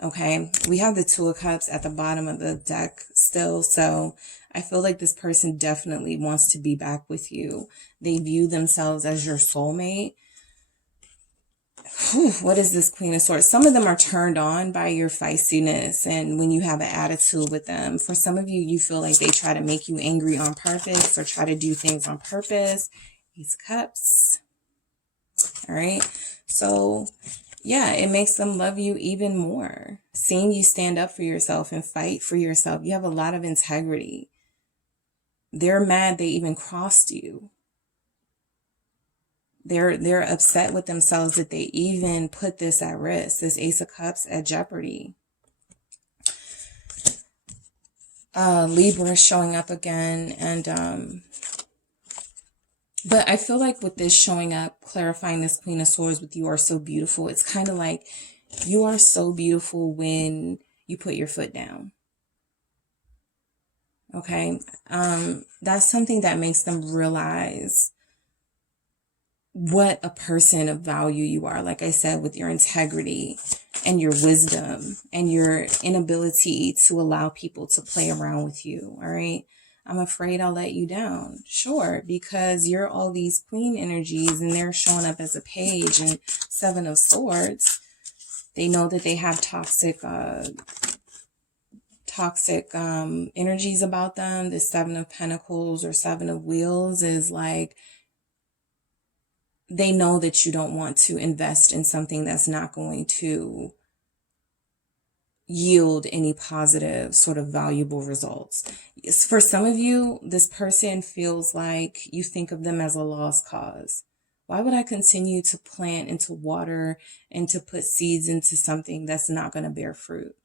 Okay, we have the 2 of Cups at the bottom of the deck still, so I feel like this person definitely wants to be back with you. They view themselves as your soulmate. Whew, what is this Queen of Swords? Some of them are turned on by your feistiness and when you have an attitude with them. For some of you, you feel like they try to make you angry on purpose or try to do things on purpose. Ace of Cups. All right, so yeah, it makes them love you even more. Seeing you stand up for yourself and fight for yourself. You have a lot of integrity. They're mad they even crossed you. They're upset with themselves that they even put this at risk, this Ace of Cups at jeopardy. Libra showing up again, and but I feel like with this showing up, clarifying this Queen of Swords with you are so beautiful. It's kind of like you are so beautiful when you put your foot down. Okay. That's something that makes them realize what a person of value you are. Like I said, with your integrity and your wisdom and your inability to allow people to play around with you. All right. I'm afraid I'll let you down. Sure, because you're all these queen energies and they're showing up as a page and 7 of Swords. They know that they have toxic energies about them. The 7 of Pentacles or 7 of Wheels is like, they know that you don't want to invest in something that's not going to yield any positive sort of valuable results. For some of you, this person feels like you think of them as a lost cause. Why would I continue to plant and to water and to put seeds into something that's not going to bear fruit?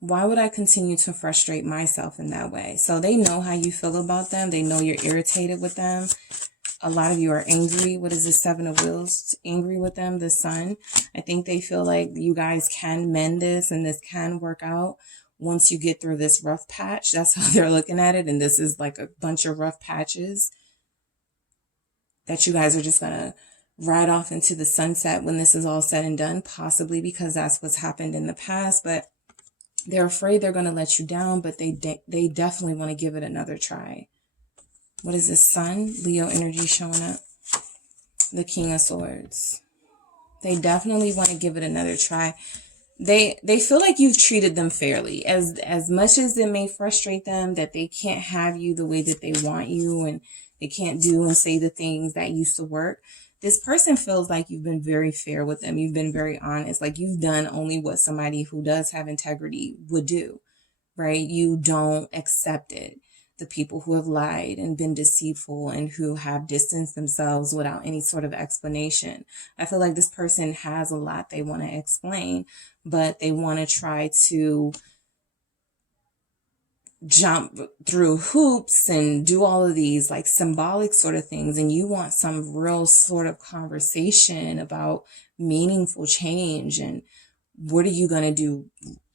Why would I continue to frustrate myself in that way? So they know how you feel about them. They know you're irritated with them. A lot of you are angry. What is the Seven of Wheels? Angry with them, the Sun. I think they feel like you guys can mend this and this can work out once you get through this rough patch. That's how they're looking at it. And this is like a bunch of rough patches that you guys are just going to ride off into the sunset when this is all said and done, possibly because that's what's happened in the past. But they're afraid they're going to let you down, but they definitely want to give it another try. What is this? Sun, Leo energy showing up. The King of Swords. They definitely want to give it another try. They feel like you've treated them fairly. As much as it may frustrate them that they can't have you the way that they want you and they can't do and say the things that used to work. This person feels like you've been very fair with them. You've been very honest. Like you've done only what somebody who does have integrity would do, right? You don't accept it. The people who have lied and been deceitful and who have distanced themselves without any sort of explanation. I feel like this person has a lot they want to explain, but they want to try to jump through hoops and do all of these like symbolic sort of things. And you want some real sort of conversation about meaningful change and what are you going to do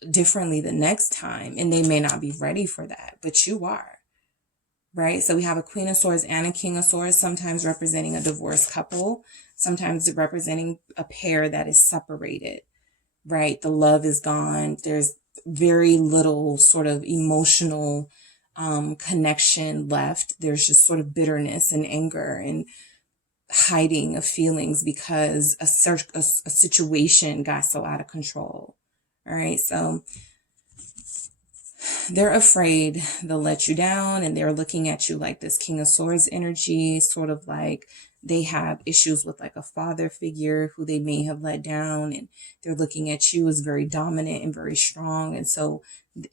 differently the next time? And they may not be ready for that, but you are. Right? So we have a Queen of Swords and a King of Swords, sometimes representing a divorced couple, sometimes representing a pair that is separated, right? The love is gone. There's very little sort of emotional connection left. There's just sort of bitterness and anger and hiding of feelings because a situation got so out of control. All right. So they're afraid they'll let you down and they're looking at you like this King of Swords energy, sort of like they have issues with like a father figure who they may have let down, and they're looking at you as very dominant and very strong. And so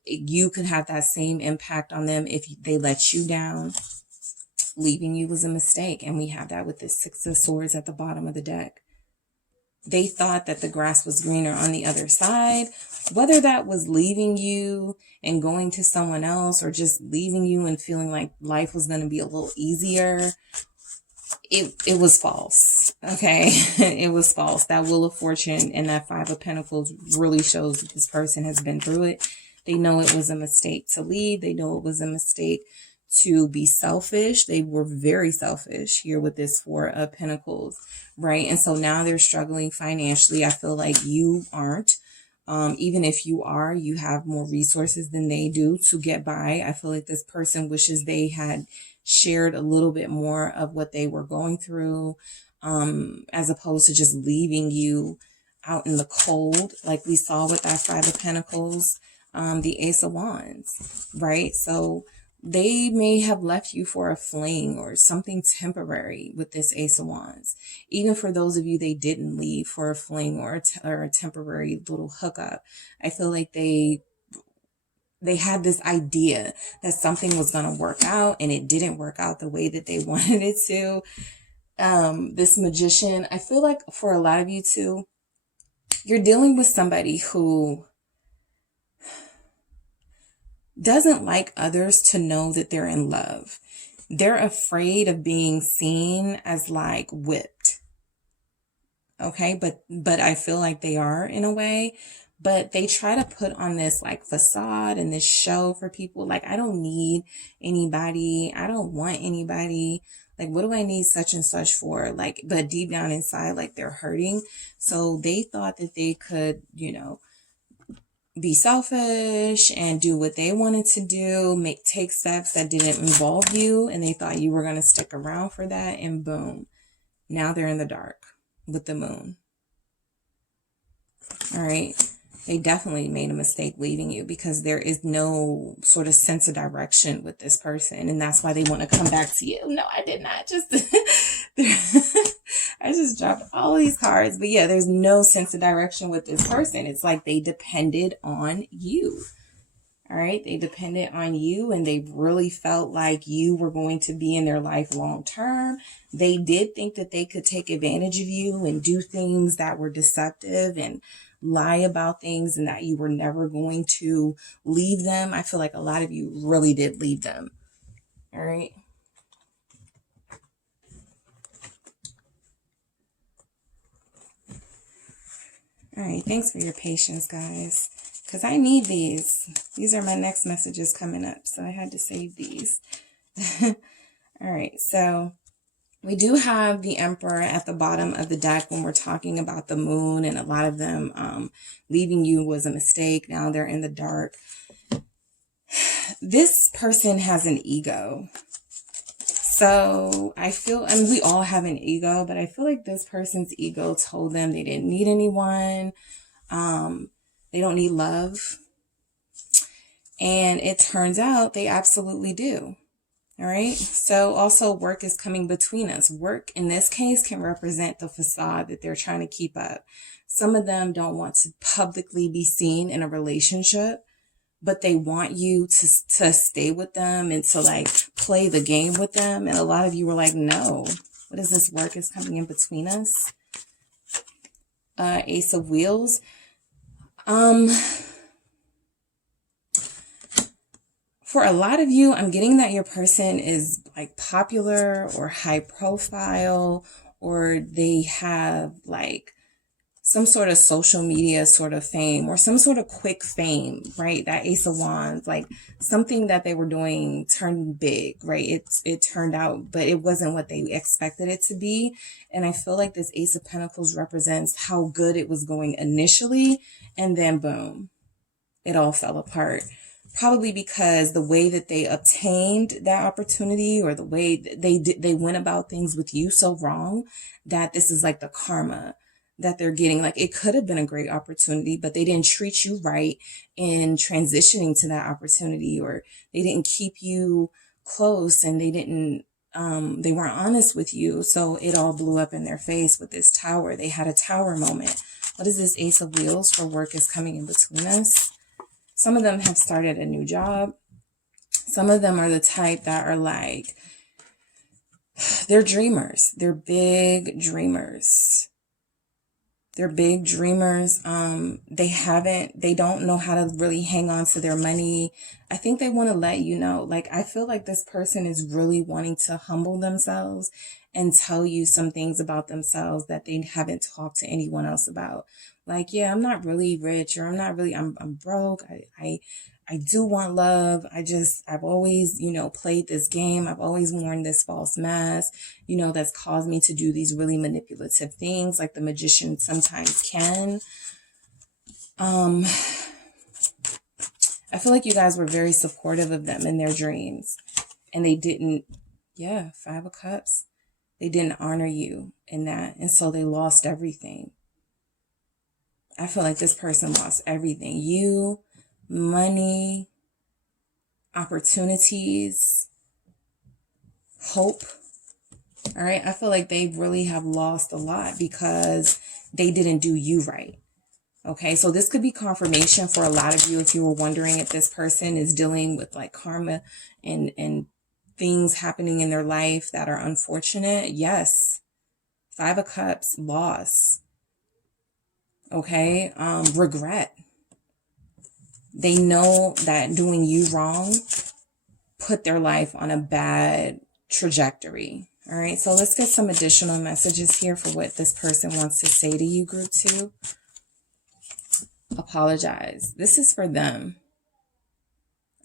you could have that same impact on them if they let you down. Leaving you was a mistake. And we have that with the Six of Swords at the bottom of the deck. They thought that the grass was greener on the other side, whether that was leaving you and going to someone else or just leaving you and feeling like life was going to be a little easier. It was false. Okay. It was false. That Wheel of Fortune and that Five of Pentacles really shows that this person has been through it. They know it was a mistake to leave. They know it was a mistake to be selfish. They were very selfish here with this Four of Pentacles, right? And so now they're struggling financially. I feel like you aren't. Even if you are, you have more resources than they do to get by. I feel like this person wishes they had shared a little bit more of what they were going through, as opposed to just leaving you out in the cold, like we saw with that Five of Pentacles, the Ace of Wands, right? So they may have left you for a fling or something temporary with this Ace of Wands. Even for those of you they didn't leave for a fling or a temporary little hookup, I feel like they had this idea that something was going to work out and it didn't work out the way that they wanted it to. This Magician, I feel like for a lot of you too, you're dealing with somebody who doesn't like others to know that they're in love. They're afraid of being seen as like whipped. Okay. But I feel like they are in a way, but they try to put on this like facade and this show for people. Like, I don't need anybody. I don't want anybody. Like, what do I need such and such for? Like, but deep down inside, like they're hurting. So they thought that they could, be selfish and do what they wanted to do, take steps that didn't involve you, and they thought you were going to stick around for that, and boom, now they're in the dark with the Moon. All right. They definitely made a mistake leaving you because there is no sort of sense of direction with this person, and that's why they want to come back to you. No, I did not just I just dropped all these cards, but yeah, there's no sense of direction with this person. It's like they depended on you. All right. They depended on you and they really felt like you were going to be in their life long term. They did think that they could take advantage of you and do things that were deceptive and lie about things and that you were never going to leave them. I feel like a lot of you really did leave them. All right. All right. Thanks for your patience, guys. Because I need these. These are my next messages coming up. So I had to save these. All right. So we do have the Emperor at the bottom of the deck when we're talking about the moon. And a lot of them leaving you was a mistake. Now they're in the dark. This person has an ego. So I feel, and we all have an ego, but I feel like this person's ego told them they didn't need anyone. They don't need love. And it turns out they absolutely do. All right. So also work is coming between us. Work in this case can represent the facade that they're trying to keep up. Some of them don't want to publicly be seen in a relationship, but they want you to stay with them and to like play the game with them. And a lot of you were like, no, what is this? Work is coming in between us. Ace of Wheels. For a lot of you, I'm getting that your person is like popular or high profile, or they have like some sort of social media sort of fame or some sort of quick fame, right? That Ace of Wands, like something that they were doing turned big, right? It turned out, but it wasn't what they expected it to be. And I feel like this Ace of Pentacles represents how good it was going initially. And then boom, it all fell apart. Probably because the way that they obtained that opportunity or the way they went about things with you so wrong that this is like the karma that they're getting. Like it could have been a great opportunity, but they didn't treat you right in transitioning to that opportunity, or they didn't keep you close and they weren't honest with you. So it all blew up in their face with this Tower. They had a Tower moment. What is this Ace of Wheels for? Work is coming in between us. Some of them have started a new job. Some of them are the type that are like, they're dreamers. They're big dreamers. They're big dreamers. They don't know how to really hang on to their money. I think they want to let you know, like, I feel like this person is really wanting to humble themselves and tell you some things about themselves that they haven't talked to anyone else about. Like, yeah, I'm not really rich, or I'm broke. I do want love. I've always, played this game. I've always worn this false mask, that's caused me to do these really manipulative things like the magician sometimes can. I feel like you guys were very supportive of them in their dreams, and they didn't, 5 of Cups. They didn't honor you in that. And so they lost everything. I feel like this person lost everything. You, money, opportunities, hope. All right. I feel like they really have lost a lot because they didn't do you right. Okay. So this could be confirmation for a lot of you if you were wondering if this person is dealing with like karma and things happening in their life that are unfortunate. Yes. 5 of Cups, loss. Okay. Regret. They know that doing you wrong put their life on a bad trajectory. All right. So let's get some additional messages here for what this person wants to say to you, group 2. Apologize. This is for them.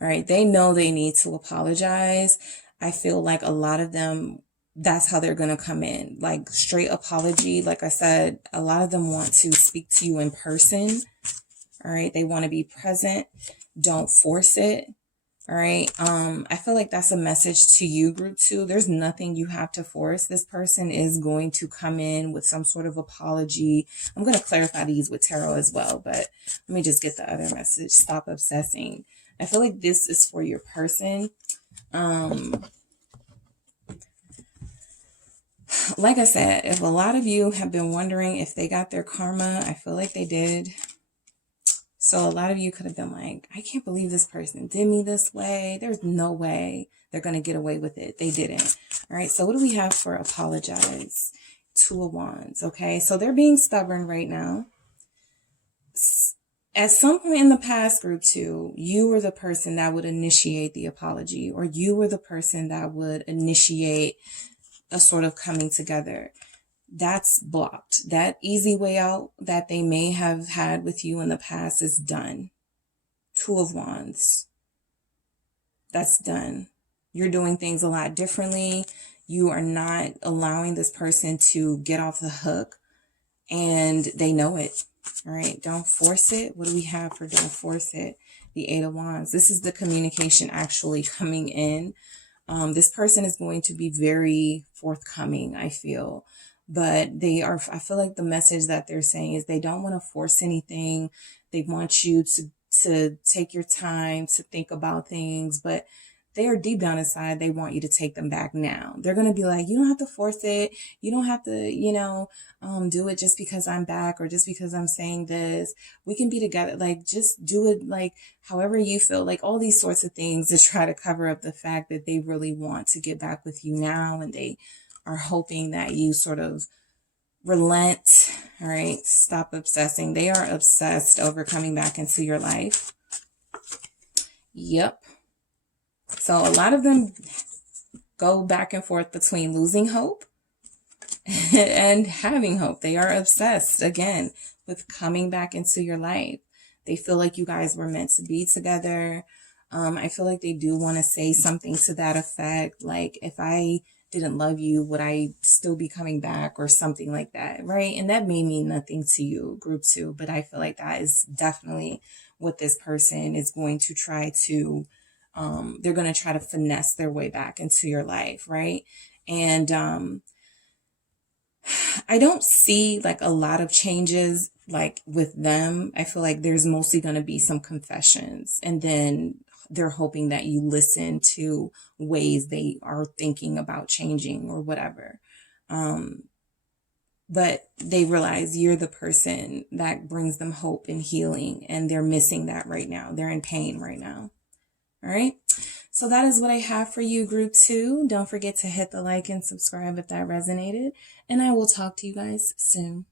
All right. They know they need to apologize. I feel like a lot of them, that's how they're going to come in. Like straight apology. Like I said, a lot of them want to speak to you in person. All right. They want to be present. Don't force it. All right. I feel like that's a message to you, group 2. There's nothing you have to force. This person is going to come in with some sort of apology. I'm going to clarify these with tarot as well, but let me just get the other message. Stop obsessing. I feel like this is for your person. Like I said, if a lot of you have been wondering if they got their karma, I feel like they did. So a lot of you could have been like, I can't believe this person did me this way. There's no way they're going to get away with it. They didn't. All right. So what do we have for apologize? Two of Wands. Okay. So they're being stubborn right now. At some point in the past, group 2, you were the person that would initiate the apology, or you were the person that would initiate a sort of coming together. That's blocked. That easy way out that they may have had with you in the past is done. Two of Wands. That's done. You're doing things a lot differently. You are not allowing this person to get off the hook, and they know it. All right. Don't force it. What do we have for don't force it? The Eight of Wands. This is the communication actually coming in. This person is going to be very forthcoming, I feel. But I feel like the message that they're saying is they don't want to force anything. They want you to take your time to think about things, but they are deep down inside. They want you to take them back now. They're going to be like, you don't have to force it. You don't have to, do it just because I'm back or just because I'm saying this. We can be together. Like, just do it like however you feel, like all these sorts of things to try to cover up the fact that they really want to get back with you now. And they are hoping that you sort of relent. All right. Stop obsessing. They are obsessed over coming back into your life. Yep. So a lot of them go back and forth between losing hope and having hope. They are obsessed, again, with coming back into your life. They feel like you guys were meant to be together. I feel like they do want to say something to that effect. Like, if I didn't love you, would I still be coming back, or something like that, right? And that may mean nothing to you, group 2, but I feel like that is definitely what this person is going to try to they're going to try to finesse their way back into your life, right? And I don't see like a lot of changes like with them. I feel like there's mostly going to be some confessions, and then they're hoping that you listen to ways they are thinking about changing or whatever. But they realize you're the person that brings them hope and healing, and they're missing that right now. They're in pain right now. All right. So that is what I have for you, group 2. Don't forget to hit the like and subscribe if that resonated. And I will talk to you guys soon.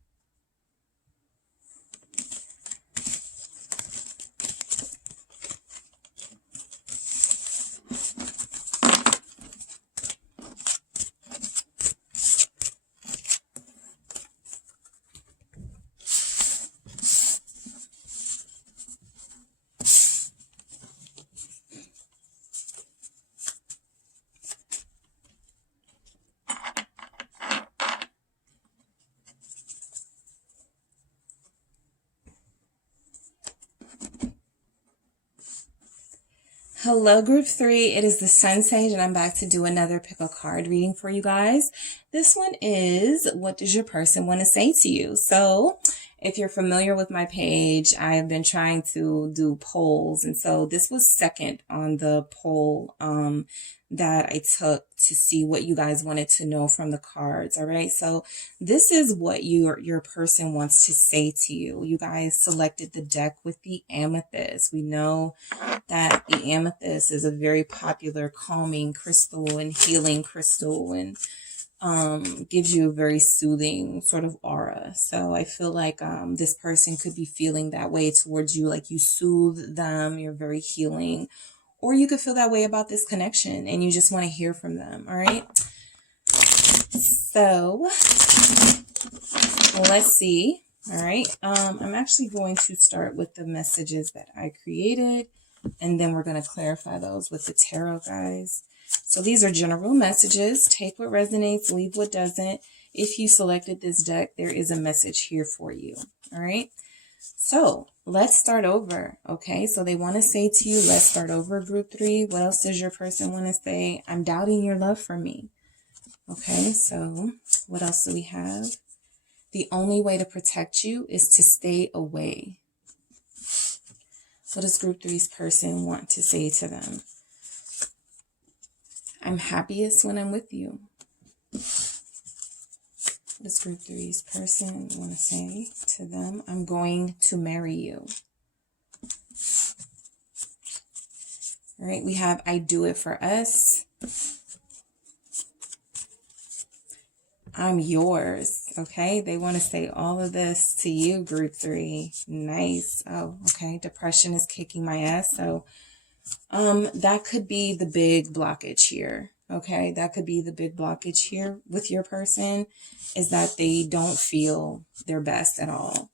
Hello, group 3. It is the Sun Sage, and I'm back to do another pick a card reading for you guys. This one is, what does your person want to say to you? So if you're familiar with my page, I have been trying to do polls. And so this was second on the poll that I took to see what you guys wanted to know from the cards. All right. So this is what your person wants to say to you. You guys selected the deck with the amethyst. We know that the amethyst is a very popular calming crystal and healing crystal, and gives you a very soothing sort of aura. So I feel like this person could be feeling that way towards you, like you soothe them, you're very healing. Or you could feel that way about this connection and you just want to hear from them. All right. So let's see. All right. I'm actually going to start with the messages that I created, and then we're going to clarify those with the tarot, guys. So these are general messages. Take what resonates, leave what doesn't. If you selected this deck, there is a message here for you. All right. So let's start over. Okay. So they want to say to you, let's start over, group 3. What else does your person want to say? I'm doubting your love for me. Okay. So what else do we have? The only way to protect you is to stay away. What does group 3's person want to say to them? I'm happiest when I'm with you. What does group 3's person want to say to them? I'm going to marry you. All right, we have I do it for us. I'm yours. Okay, they want to say all of this to you, group 3. Nice. Oh, okay. Depression is kicking my ass. So that could be the big blockage here. Okay, that could be the big blockage here with your person, is that they don't feel their best at all.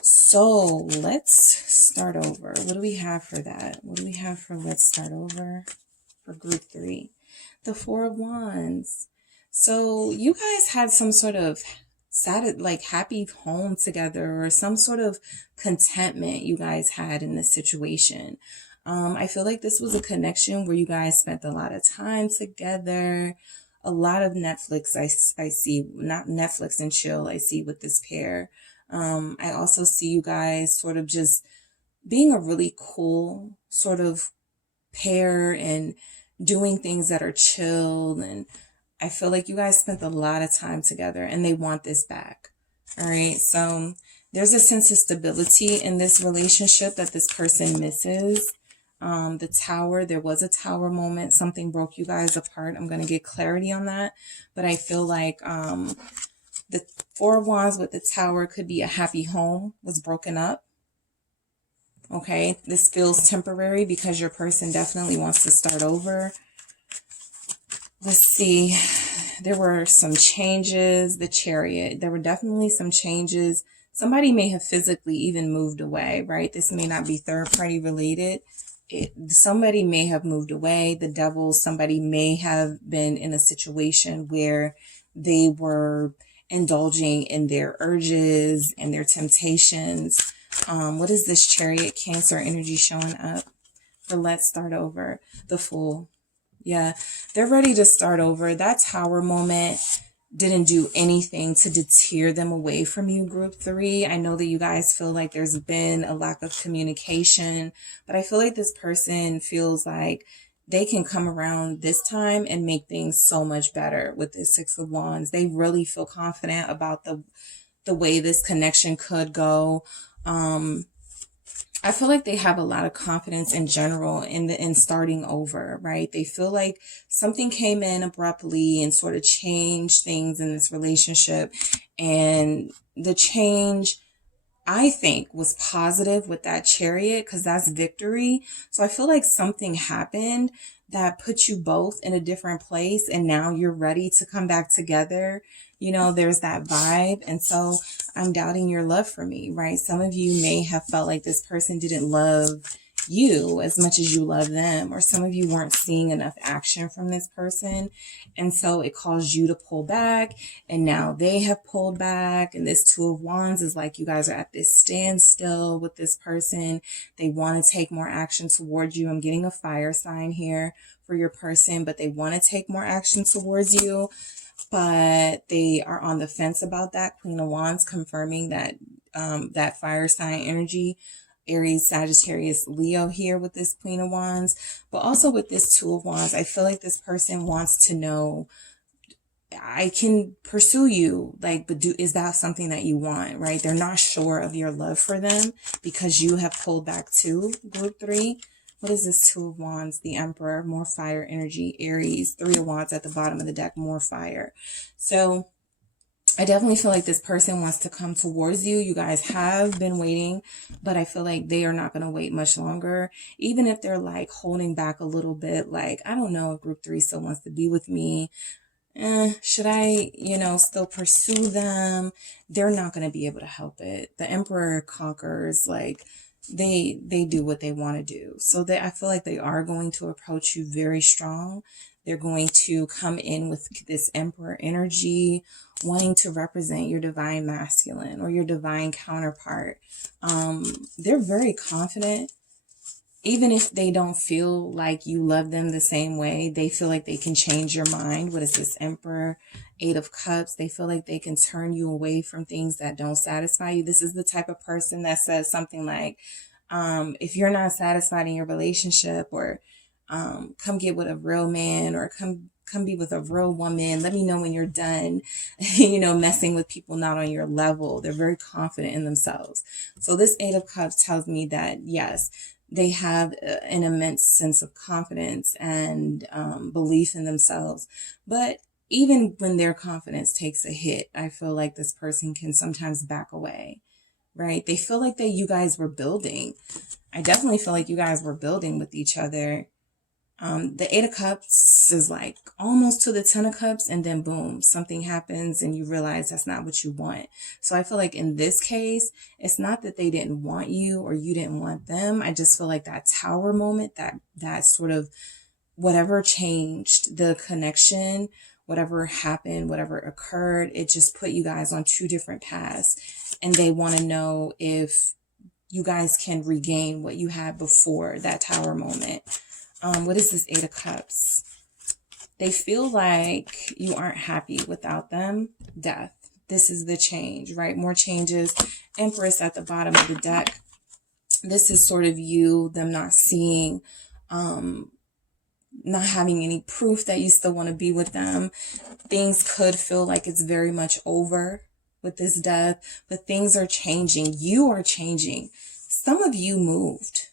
So let's start over. What do we have for that? What do we have for let's start over for group 3? The 4 of Wands. So you guys had some sort of happy home together, or some sort of contentment you guys had in this situation. I feel like this was a connection where you guys spent a lot of time together. A lot of Netflix I see, not Netflix and chill, I see with this pair. I also see you guys sort of just being a really cool sort of pair and doing things that are chilled. And I feel like you guys spent a lot of time together and they want this back. All right. So there's a sense of stability in this relationship that this person misses. The Tower, there was a Tower moment. Something broke you guys apart. I'm going to get clarity on that. But I feel like the 4 of Wands with the Tower could be a happy home was broken up. Okay, this feels temporary because your person definitely wants to start over. Let's see. There were some changes. The Chariot. There were definitely some changes. Somebody may have physically even moved away, right? This may not be third party related. Somebody may have moved away. The Devil, somebody may have been in a situation where they were indulging in their urges and their temptations. What is this Chariot? Cancer energy showing up for let's start over. The Fool. Yeah, they're ready to start over. That Tower moment didn't do anything to deter them away from you, group 3. I know that you guys feel like there's been a lack of communication, but I feel like this person feels like they can come around this time and make things so much better with this 6 of Wands. They really feel confident about the way this connection could go. I feel like they have a lot of confidence in general in starting over, right? They feel like something came in abruptly and sort of changed things in this relationship. And the change, I think, was positive with that Chariot, because that's victory. So I feel like something happened that put you both in a different place, and now you're ready to come back together. You know, there's that vibe. And so I'm doubting your love for me, right? Some of you may have felt like this person didn't love you as much as you love them, or some of you weren't seeing enough action from this person, and so it caused you to pull back, and now they have pulled back. And this 2 of Wands is like you guys are at this standstill with this person. They want to take more action towards you. I'm getting a fire sign here for your person, but they want to take more action towards you, but they are on the fence about that. Queen of Wands confirming that that fire sign energy. Aries, Sagittarius, Leo here with this Queen of Wands, but also with this 2 of Wands. I feel like this person wants to know, I can pursue you, like, but is that something that you want, right? They're not sure of your love for them because you have pulled back too, group 3. What is this 2 of Wands? The Emperor, more fire energy. Aries, 3 of Wands at the bottom of the deck, more fire. So I definitely feel like this person wants to come towards you. You guys have been waiting, but I feel like they are not going to wait much longer. Even if they're like holding back a little bit, like, I don't know if group 3 still wants to be with me. Should I, still pursue them? They're not going to be able to help it. The Emperor conquers, like, they do what they want to do. So I feel like they are going to approach you very strong. They're going to come in with this Emperor energy, wanting to represent your divine masculine or your divine counterpart. They're very confident. Even if they don't feel like you love them the same way, they feel like they can change your mind. What is this? Emperor, 8 of Cups. They feel like they can turn you away from things that don't satisfy you. This is the type of person that says something like, if you're not satisfied in your relationship, or come get with a real man, or come be with a real woman. Let me know when you're done, messing with people not on your level. They're very confident in themselves. So this 8 of Cups tells me that, yes, They have an immense sense of confidence and belief in themselves. But even when their confidence takes a hit, I feel like this person can sometimes back away, right? They feel like that you guys were building. I definitely feel like you guys were building with each other. The Eight of Cups is like almost to the Ten of Cups, and then boom, something happens and you realize that's not what you want. So I feel like in this case, it's not that they didn't want you or you didn't want them. I just feel like that Tower moment, that sort of whatever changed the connection, whatever happened, whatever occurred, it just put you guys on two different paths. And they want to know if you guys can regain what you had before that Tower moment. What is this Eight of Cups? They feel like you aren't happy without them. Death. This is the change, right? More changes. Empress at the bottom of the deck. This is sort of you, them not seeing, not having any proof that you still want to be with them. Things could feel like it's very much over with this death, but things are changing. You are changing. Some of you moved.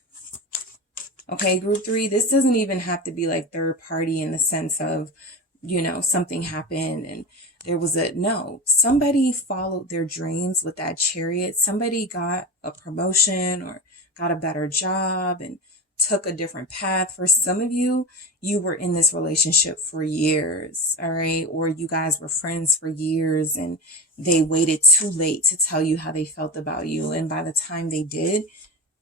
Okay, group 3, this doesn't even have to be like third party in the sense of, you know, something happened and there was no, somebody followed their dreams with that Chariot. Somebody got a promotion or got a better job and took a different path. For some of you, you were in this relationship for years, all right? Or you guys were friends for years and they waited too late to tell you how they felt about you. And by the time they did,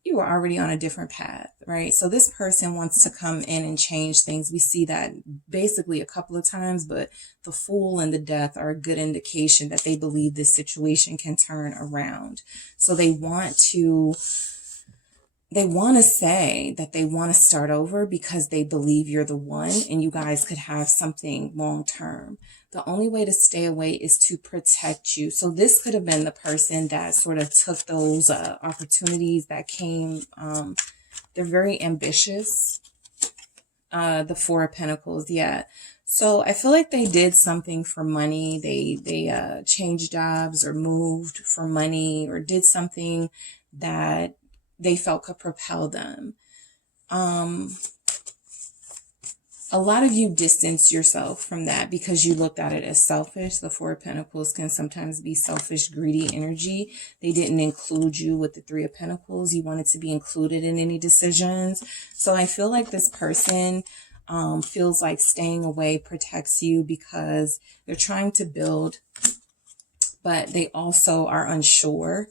you were already on a different path, right? So this person wants to come in and change things. We see that basically a couple of times, but the Fool and the Death are a good indication that they believe this situation can turn around. So they want to say that they want to start over because they believe you're the one and you guys could have something long term. The only way to stay away is to protect you. So this could have been the person that sort of took those opportunities that came. They're very ambitious. The Four of Pentacles. Yeah. So I feel like they did something for money. They changed jobs or moved for money or did something that they felt could propel them. A lot of you distance yourself from that because you looked at it as selfish. The Four of Pentacles can sometimes be selfish, greedy energy. They didn't include you with the Three of Pentacles. You wanted to be included in any decisions. So I feel like this person feels like staying away protects you because they're trying to build, but they also are unsure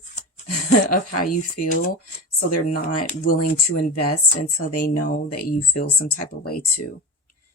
of how you feel. So they're not willing to invest until they know that you feel some type of way too.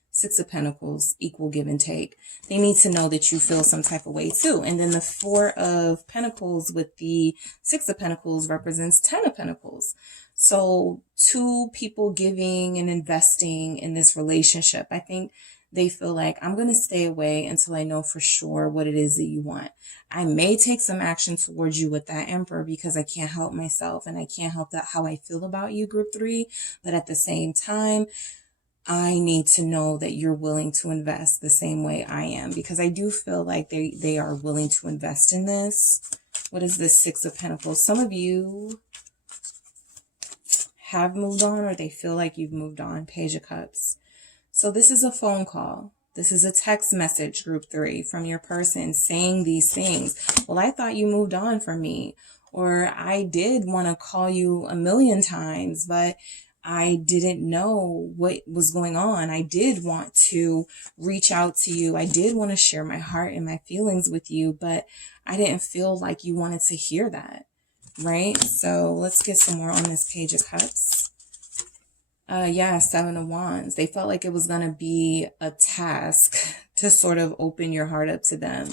Six of Pentacles, equal give and take. They need to know that you feel some type of way too. And then the Four of Pentacles with the Six of Pentacles represents Ten of Pentacles. So two people giving and investing in this relationship. I think they feel like, I'm going to stay away until I know for sure what it is that you want. I may take some action towards you with that Emperor because I can't help myself and I can't help that how I feel about you, group 3. But at the same time, I need to know that you're willing to invest the same way I am, because I do feel like they are willing to invest in this. What is this Six of Pentacles? Some of you have moved on or they feel like you've moved on. Page of Cups. So this is a phone call. This is a text message, group 3, from your person saying these things. Well, I thought you moved on from me, or I did want to call you a million times, but I didn't know what was going on. I did want to reach out to you. I did want to share my heart and my feelings with you, but I didn't feel like you wanted to hear that, right? So let's get some more on this Page of Cups. Yeah, Seven of Wands. They felt like it was going to be a task to sort of open your heart up to them.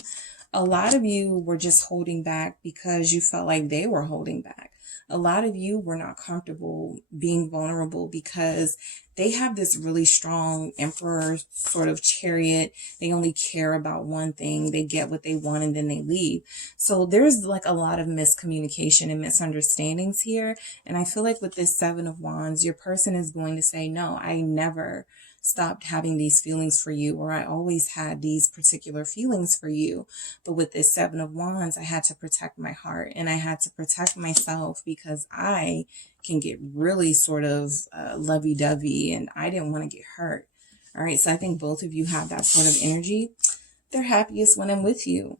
A lot of you were just holding back because you felt like they were holding back. A lot of you were not comfortable being vulnerable because they have this really strong Emperor sort of Chariot. They only care about one thing. They get what they want and then they leave. So there's like a lot of miscommunication and misunderstandings here. And I feel like with this Seven of Wands, your person is going to say, no, I never stopped having these feelings for you, or I always had these particular feelings for you. But with this Seven of Wands, I had to protect my heart, and I had to protect myself because I can get really sort of lovey-dovey, and I didn't want to get hurt. All right, so I think both of you have that sort of energy. They're happiest when I'm with you.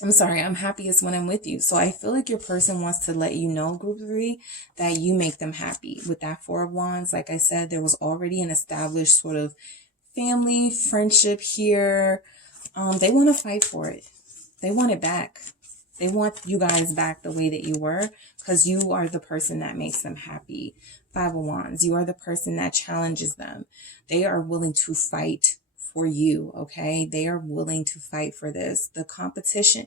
I'm happiest when I'm with you. So I feel like your person wants to let you know, group 3, that you make them happy. With that Four of Wands, like I said, there was already an established sort of family, friendship here. They want to fight for it. They want it back. They want you guys back the way that you were, because you are the person that makes them happy. Five of Wands, you are the person that challenges them. They are willing to fight for you, okay? They are willing to fight for this. The competition,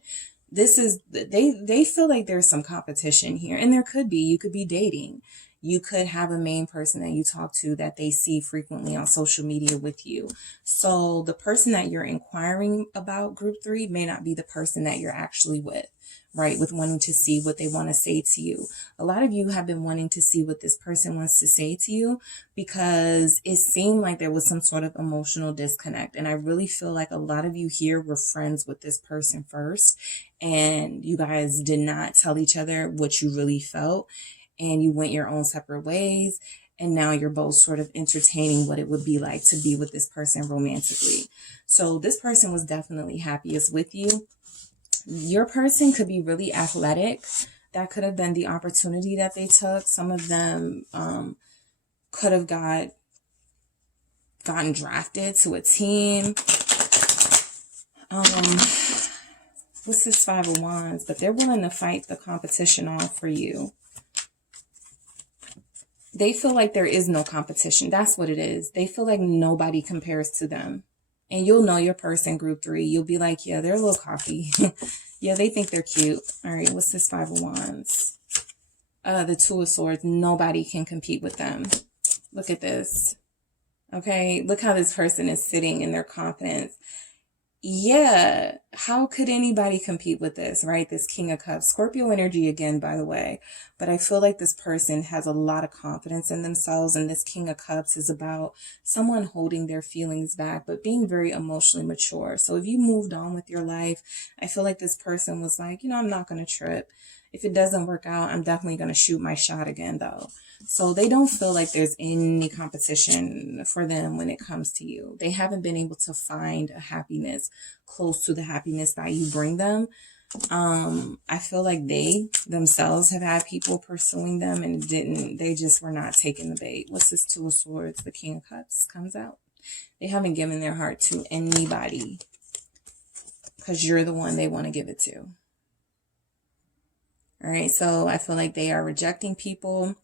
this is, they feel like there's some competition here, and there could be. You could be dating. You could have a main person that you talk to that they see frequently on social media with you. So the person that you're inquiring about, group 3, may not be the person that you're actually with, right? With wanting to see what they want to say to you. A lot of you have been wanting to see what this person wants to say to you because it seemed like there was some sort of emotional disconnect. And I really feel like a lot of you here were friends with this person first, and you guys did not tell each other what you really felt, and you went your own separate ways. And now you're both sort of entertaining what it would be like to be with this person romantically. So this person was definitely happiest with you. Your person could be really athletic. That could have been the opportunity that they took. Some of them could have gotten drafted to a team. What's this Five of Wands? But they're willing to fight the competition off for you. They feel like there is no competition. That's what it is. They feel like nobody compares to them. And you'll know your person, group 3. You'll be like, yeah, they're a little cocky. Yeah, they think they're cute. All right, what's this Five of Wands? The Two of Swords. Nobody can compete with them. Look at this. Okay, look how this person is sitting in their confidence. Yeah, how could anybody compete with this, right? This King of Cups. Scorpio energy again, by the way. But I feel like this person has a lot of confidence in themselves, and this King of Cups is about someone holding their feelings back, but being very emotionally mature. So if you moved on with your life, I feel like this person was like, I'm not going to trip. If it doesn't work out, I'm definitely going to shoot my shot again, though. So they don't feel like there's any competition for them when it comes to you. They haven't been able to find a happiness close to the happiness that you bring them. I feel like they themselves have had people pursuing them and they just were not taking the bait. What's this Two of Swords? The King of Cups comes out. They haven't given their heart to anybody because you're the one they want to give it to. All right, so I feel like they are rejecting people.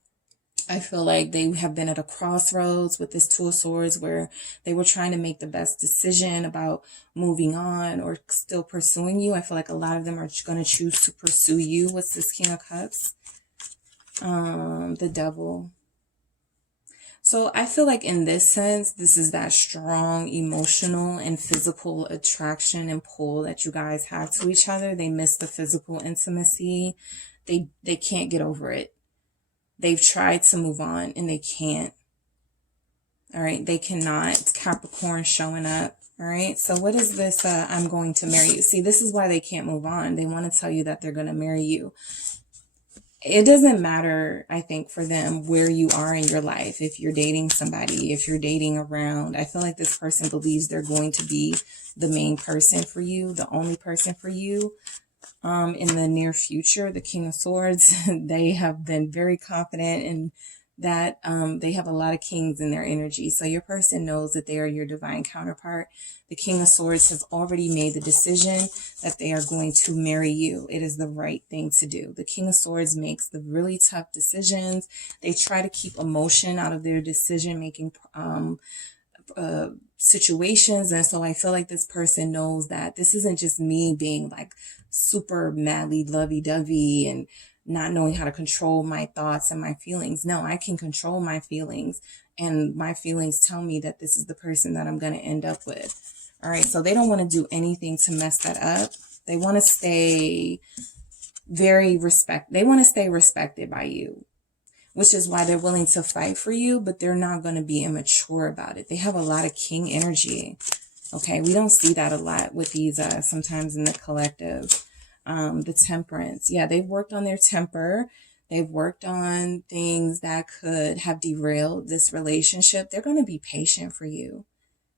I feel like they have been at a crossroads with this Two of Swords where they were trying to make the best decision about moving on or still pursuing you. I feel like a lot of them are going to choose to pursue you. What's this King of Cups? The Devil. So I feel like in this sense, this is that strong emotional and physical attraction and pull that you guys have to each other. They miss the physical intimacy. They can't get over it. They've tried to move on and they can't. All right. They cannot. It's Capricorn showing up. All right. So what is this? I'm going to marry you. See, this is why they can't move on. They want to tell you that they're going to marry you. It doesn't matter, I think, for them where you are in your life. If you're dating somebody, if you're dating around, I feel like this person believes they're going to be the main person for you, the only person for you. In the near future, the King of Swords, they have been very confident in that they have a lot of kings in their energy. So your person knows that they are your divine counterpart. The King of Swords has already made the decision that they are going to marry you. It is the right thing to do. The King of Swords makes the really tough decisions. They try to keep emotion out of their decision-making situations. And so I feel like this person knows that this isn't just me being like super madly lovey-dovey and not knowing how to control my thoughts and my feelings. No, I can control my feelings, and my feelings tell me that this is the person that I'm going to end up with. All right. So they don't want to do anything to mess that up. They want to stay they want to stay respected by you. which is why they're willing to fight for you, but they're not going to be immature about it. They have a lot of king energy. Okay, we don't see that a lot with these sometimes in the collective. The temperance. Yeah, they've worked on their temper. They've worked on things that could have derailed this relationship. They're going to be patient for you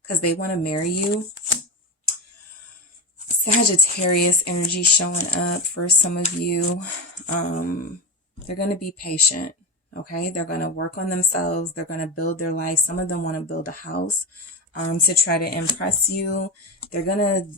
because they want to marry you. Sagittarius energy showing up for some of you. They're going to be patient. Okay, they're going to work on themselves. They're going to build their life. Some of them want to build a house to try to impress you. They're going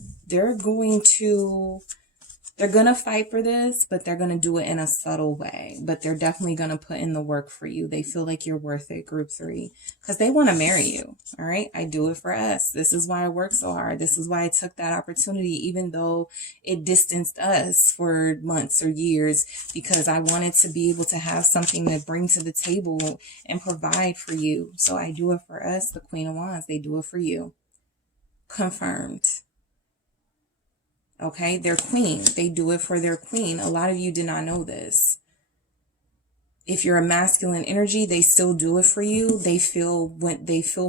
to fight for this, but they're going to do it in a subtle way. But they're definitely going to put in the work for you. They feel like you're worth it, group 3, because they want to marry you. All right. I do it for us. This is why I work so hard. This is why I took that opportunity, even though it distanced us for months or years, because I wanted to be able to have something to bring to the table and provide for you. So I do it for us. The Queen of Wands, they do it for you. Confirmed. Okay, their queen. They do it for their queen. A lot of you did not know this. If you're a masculine energy, they still do it for you. They feel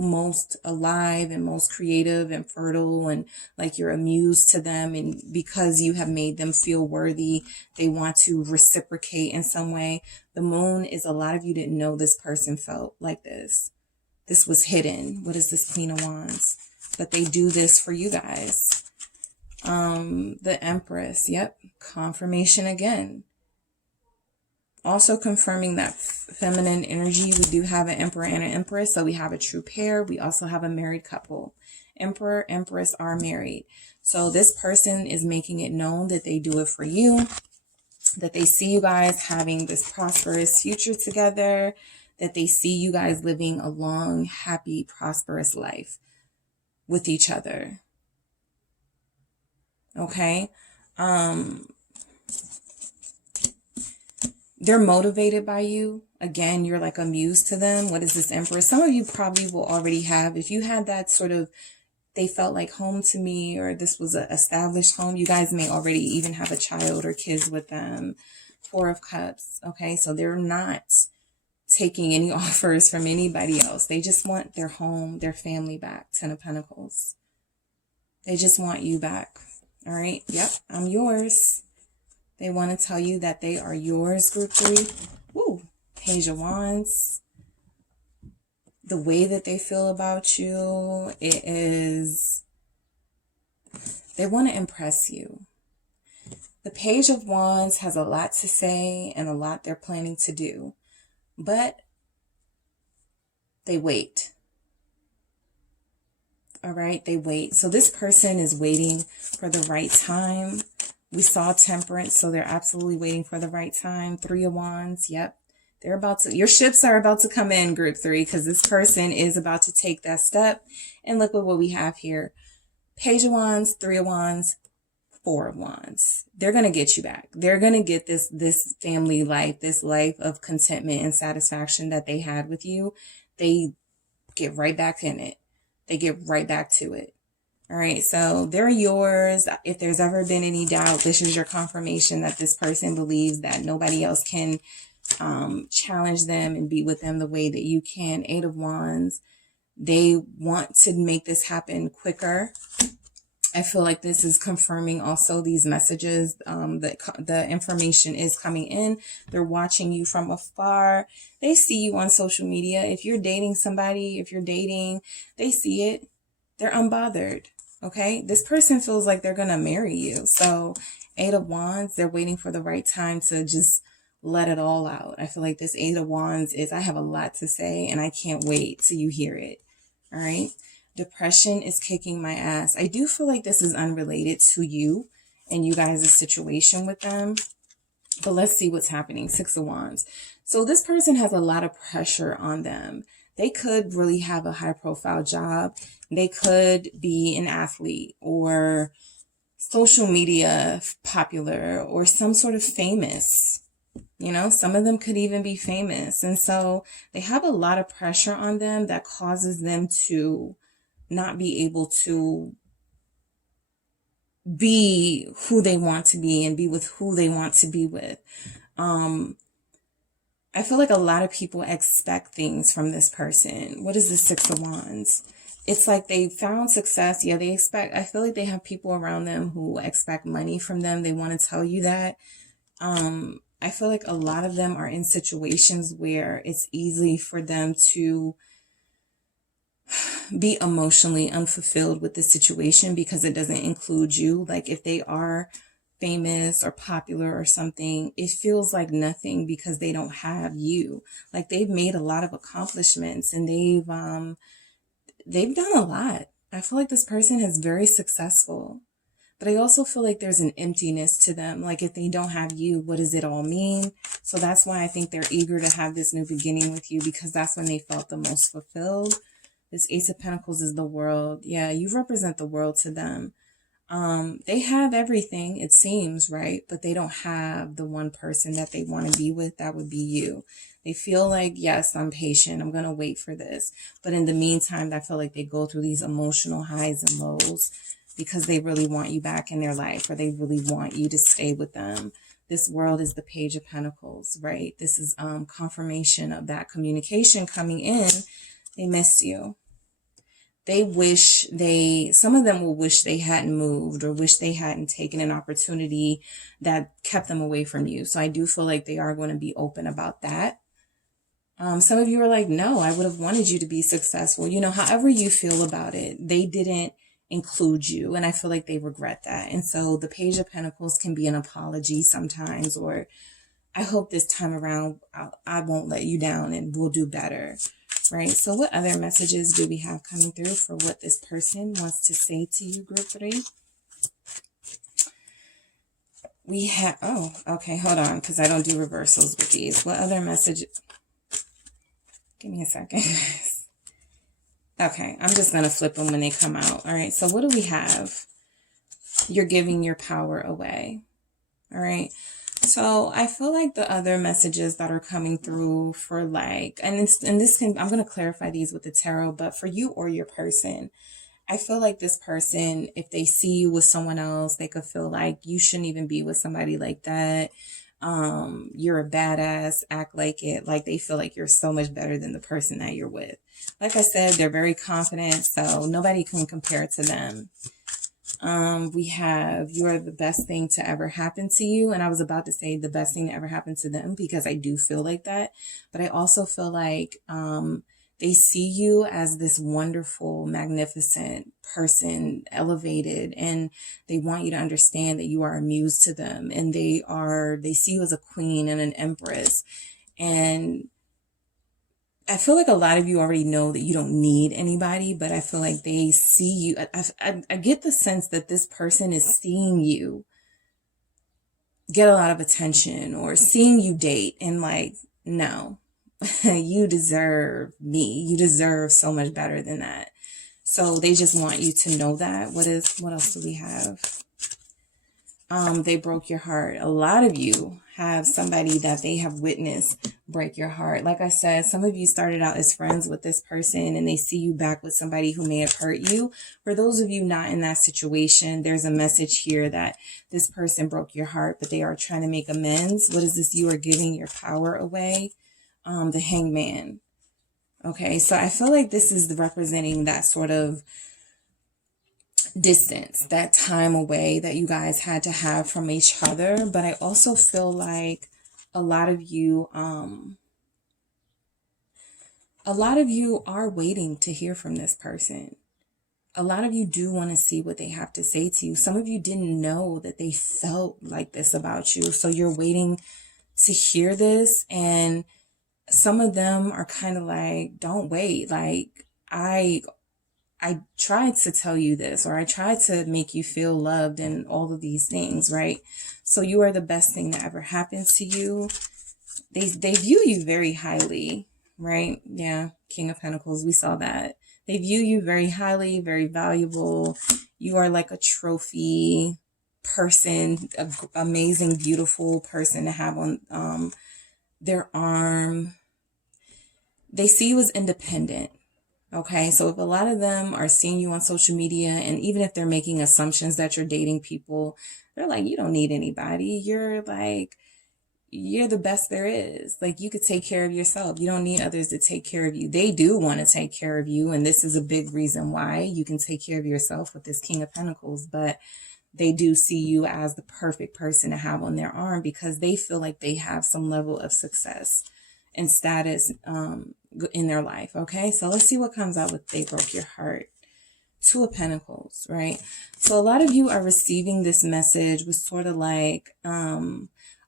most alive and most creative and fertile, and like you're amused to them. And because you have made them feel worthy, they want to reciprocate in some way. The moon is, a lot of you didn't know this person felt like this. This was hidden. What is this Queen of Wands? But they do this for you guys. The Empress. Yep. Confirmation again. Also confirming that feminine energy. We do have an Emperor and an Empress. So we have a true pair. We also have a married couple. Emperor, Empress are married. So this person is making it known that they do it for you. That they see you guys having this prosperous future together. That they see you guys living a long, happy, prosperous life with each other. Okay. They're motivated by you. Again, you're like amused to them. What is this Empress? Some of you probably will already have, if you had that sort of, they felt like home to me, or this was an established home, you guys may already even have a child or kids with them. 4 of Cups. Okay. So they're not taking any offers from anybody else. They just want their home, their family back. 10 of Pentacles. They just want you back. All right. Yep. I'm yours. They want to tell you that they are yours, group 3. Woo. Page of Wands. The way that they feel about you, it is, they want to impress you. The Page of Wands has a lot to say and a lot they're planning to do, but they wait. All right, they wait. So this person is waiting for the right time. We saw Temperance, so they're absolutely waiting for the right time. 3 of Wands, yep. They're about to, your ships are about to come in, group 3, because this person is about to take that step. And look at what we have here. Page of Wands, 3 of Wands, 4 of Wands. They're going to get you back. They're going to get this family life, this life of contentment and satisfaction that they had with you. They get right back in it. They get right back to it. All right. So they're yours. If there's ever been any doubt, this is your confirmation that this person believes that nobody else can challenge them and be with them the way that you can. 8 of Wands. They want to make this happen quicker. I feel like this is confirming also these messages. The information is coming in. They're watching you from afar. They see you on social media. If you're dating somebody, if you're dating, they see it. They're unbothered. Okay. This person feels like they're going to marry you. So 8 of Wands, they're waiting for the right time to just let it all out. I feel like this 8 of Wands is, I have a lot to say and I can't wait till you hear it. All right. Depression is kicking my ass. I do feel like this is unrelated to you and you guys' situation with them. But let's see what's happening. 6 of Wands. So this person has a lot of pressure on them. They could really have a high profile job. They could be an athlete or social media popular or some sort of famous. You know, some of them could even be famous. And so they have a lot of pressure on them that causes them to not be able to be who they want to be and be with who they want to be with. I feel like a lot of people expect things from this person. What is the Six of Wands? It's like they found success. Yeah, they expect, I feel like they have people around them who expect money from them. They want to tell you that. I feel like a lot of them are in situations where it's easy for them to be emotionally unfulfilled with the situation because it doesn't include you. Like if they are famous or popular or something, it feels like nothing because they don't have you. Like they've made a lot of accomplishments and they've done a lot. I feel like this person is very successful, but I also feel like there's an emptiness to them. Like if they don't have you, what does it all mean? So that's why I think they're eager to have this new beginning with you, because that's when they felt the most fulfilled. This Ace of Pentacles is the world. Yeah, you represent the world to them. They have everything, it seems, right? But they don't have the one person that they want to be with. That would be you. They feel like, yes, I'm patient. I'm going to wait for this. But in the meantime, I feel like they go through these emotional highs and lows because they really want you back in their life, or they really want you to stay with them. This world is the Page of Pentacles, right? This is confirmation of that communication coming in. They miss you. They wish some of them will wish they hadn't moved or wish they hadn't taken an opportunity that kept them away from you. So I do feel like they are going to be open about that. Some of you are like, no, I would have wanted you to be successful. You know, however you feel about it, they didn't include you. And I feel like they regret that. And so the Page of Pentacles can be an apology sometimes, or I hope this time around I won't let you down and we'll do better. Right, so what other messages do we have coming through for what this person wants to say to you, group 3? We have, oh, okay, hold on, because I don't do reversals with these. What other message? Give me a second. Okay, I'm just going to flip them when they come out. All right, so what do we have? You're giving your power away. All right. So I feel like the other messages that are coming through for like, I'm going to clarify these with the tarot, but for you or your person, I feel like this person, if they see you with someone else, they could feel like you shouldn't even be with somebody like that. You're a badass, act like it. Like they feel like you're so much better than the person that you're with. Like I said, they're very confident, so nobody can compare to them. We have, you are the best thing to ever happen to you. And I was about to say the best thing to ever happen to them, because I do feel like that. But I also feel like they see you as this wonderful, magnificent person, elevated, and they want you to understand that you are a muse to them. And they see you as a queen and an empress. And I feel like a lot of you already know that you don't need anybody, but I feel like they see you. I get the sense that this person is seeing you get a lot of attention, or seeing you date, and like, no, you deserve me. You deserve so much better than that. So they just want you to know that. What else do we have? They broke your heart. A lot of you have somebody that they have witnessed break your heart. Like I said, some of you started out as friends with this person and they see you back with somebody who may have hurt you. For those of you not in that situation, there's a message here that this person broke your heart, but they are trying to make amends. What is this? You are giving your power away. The Hangman. Okay, so I feel like this is representing that sort of distance, that time away that you guys had to have from each other. But I also feel like a lot of you are waiting to hear from this person. A lot of you do want to see what they have to say to you. Some of you didn't know that they felt like this about you, so you're waiting to hear this. And some of them are kind of like, don't wait. Like, I tried to tell you this, or I tried to make you feel loved and all of these things, right? So you are the best thing that ever happened to you. They view you very highly, right? Yeah, King of Pentacles, we saw that. They view you very highly, very valuable. You are like a trophy person, an amazing, beautiful person to have on their arm. They see you as independent. Okay, so if a lot of them are seeing you on social media, and even if they're making assumptions that you're dating people, they're like, you don't need anybody. You're like, you're the best there is. Like, you could take care of yourself. You don't need others to take care of you. They do want to take care of you. And this is a big reason why you can take care of yourself with this King of Pentacles. But they do see you as the perfect person to have on their arm because they feel like they have some level of success and status in their life. Okay, so let's see what comes out with They Broke Your Heart. Two of Pentacles, right? So a lot of you are receiving this message with sort of like a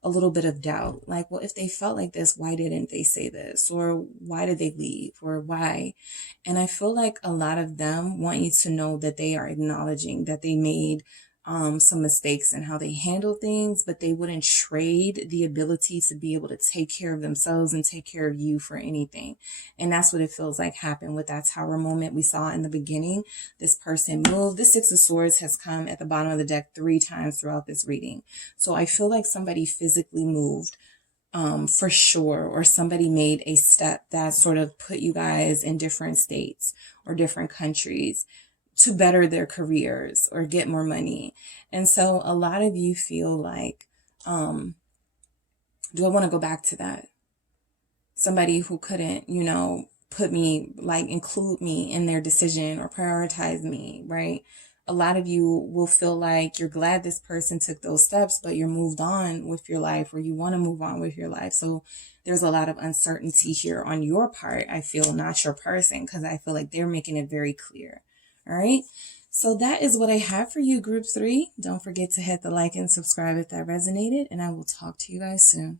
little bit of doubt. Like, well, if they felt like this, why didn't they say this? Or why did they leave? Or why? And I feel like a lot of them want you to know that they are acknowledging that they made some mistakes in how they handle things, but they wouldn't trade the ability to be able to take care of themselves and take care of you for anything. And that's what it feels like happened with that Tower moment we saw in the beginning. This person moved. The Six of Swords has come at the bottom of the deck 3 times throughout this reading. So I feel like somebody physically moved for sure, or somebody made a step that sort of put you guys in different states or different countries to better their careers or get more money. And so a lot of you feel like, do I want to go back to that? Somebody who couldn't, you know, put me, like include me in their decision or prioritize me, right? A lot of you will feel like you're glad this person took those steps, but you're moved on with your life, or you want to move on with your life. So there's a lot of uncertainty here on your part, I feel, not your person, because I feel like they're making it very clear. All right, so that is what I have for you, Group 3. Don't forget to hit the like and subscribe if that resonated, and I will talk to you guys soon.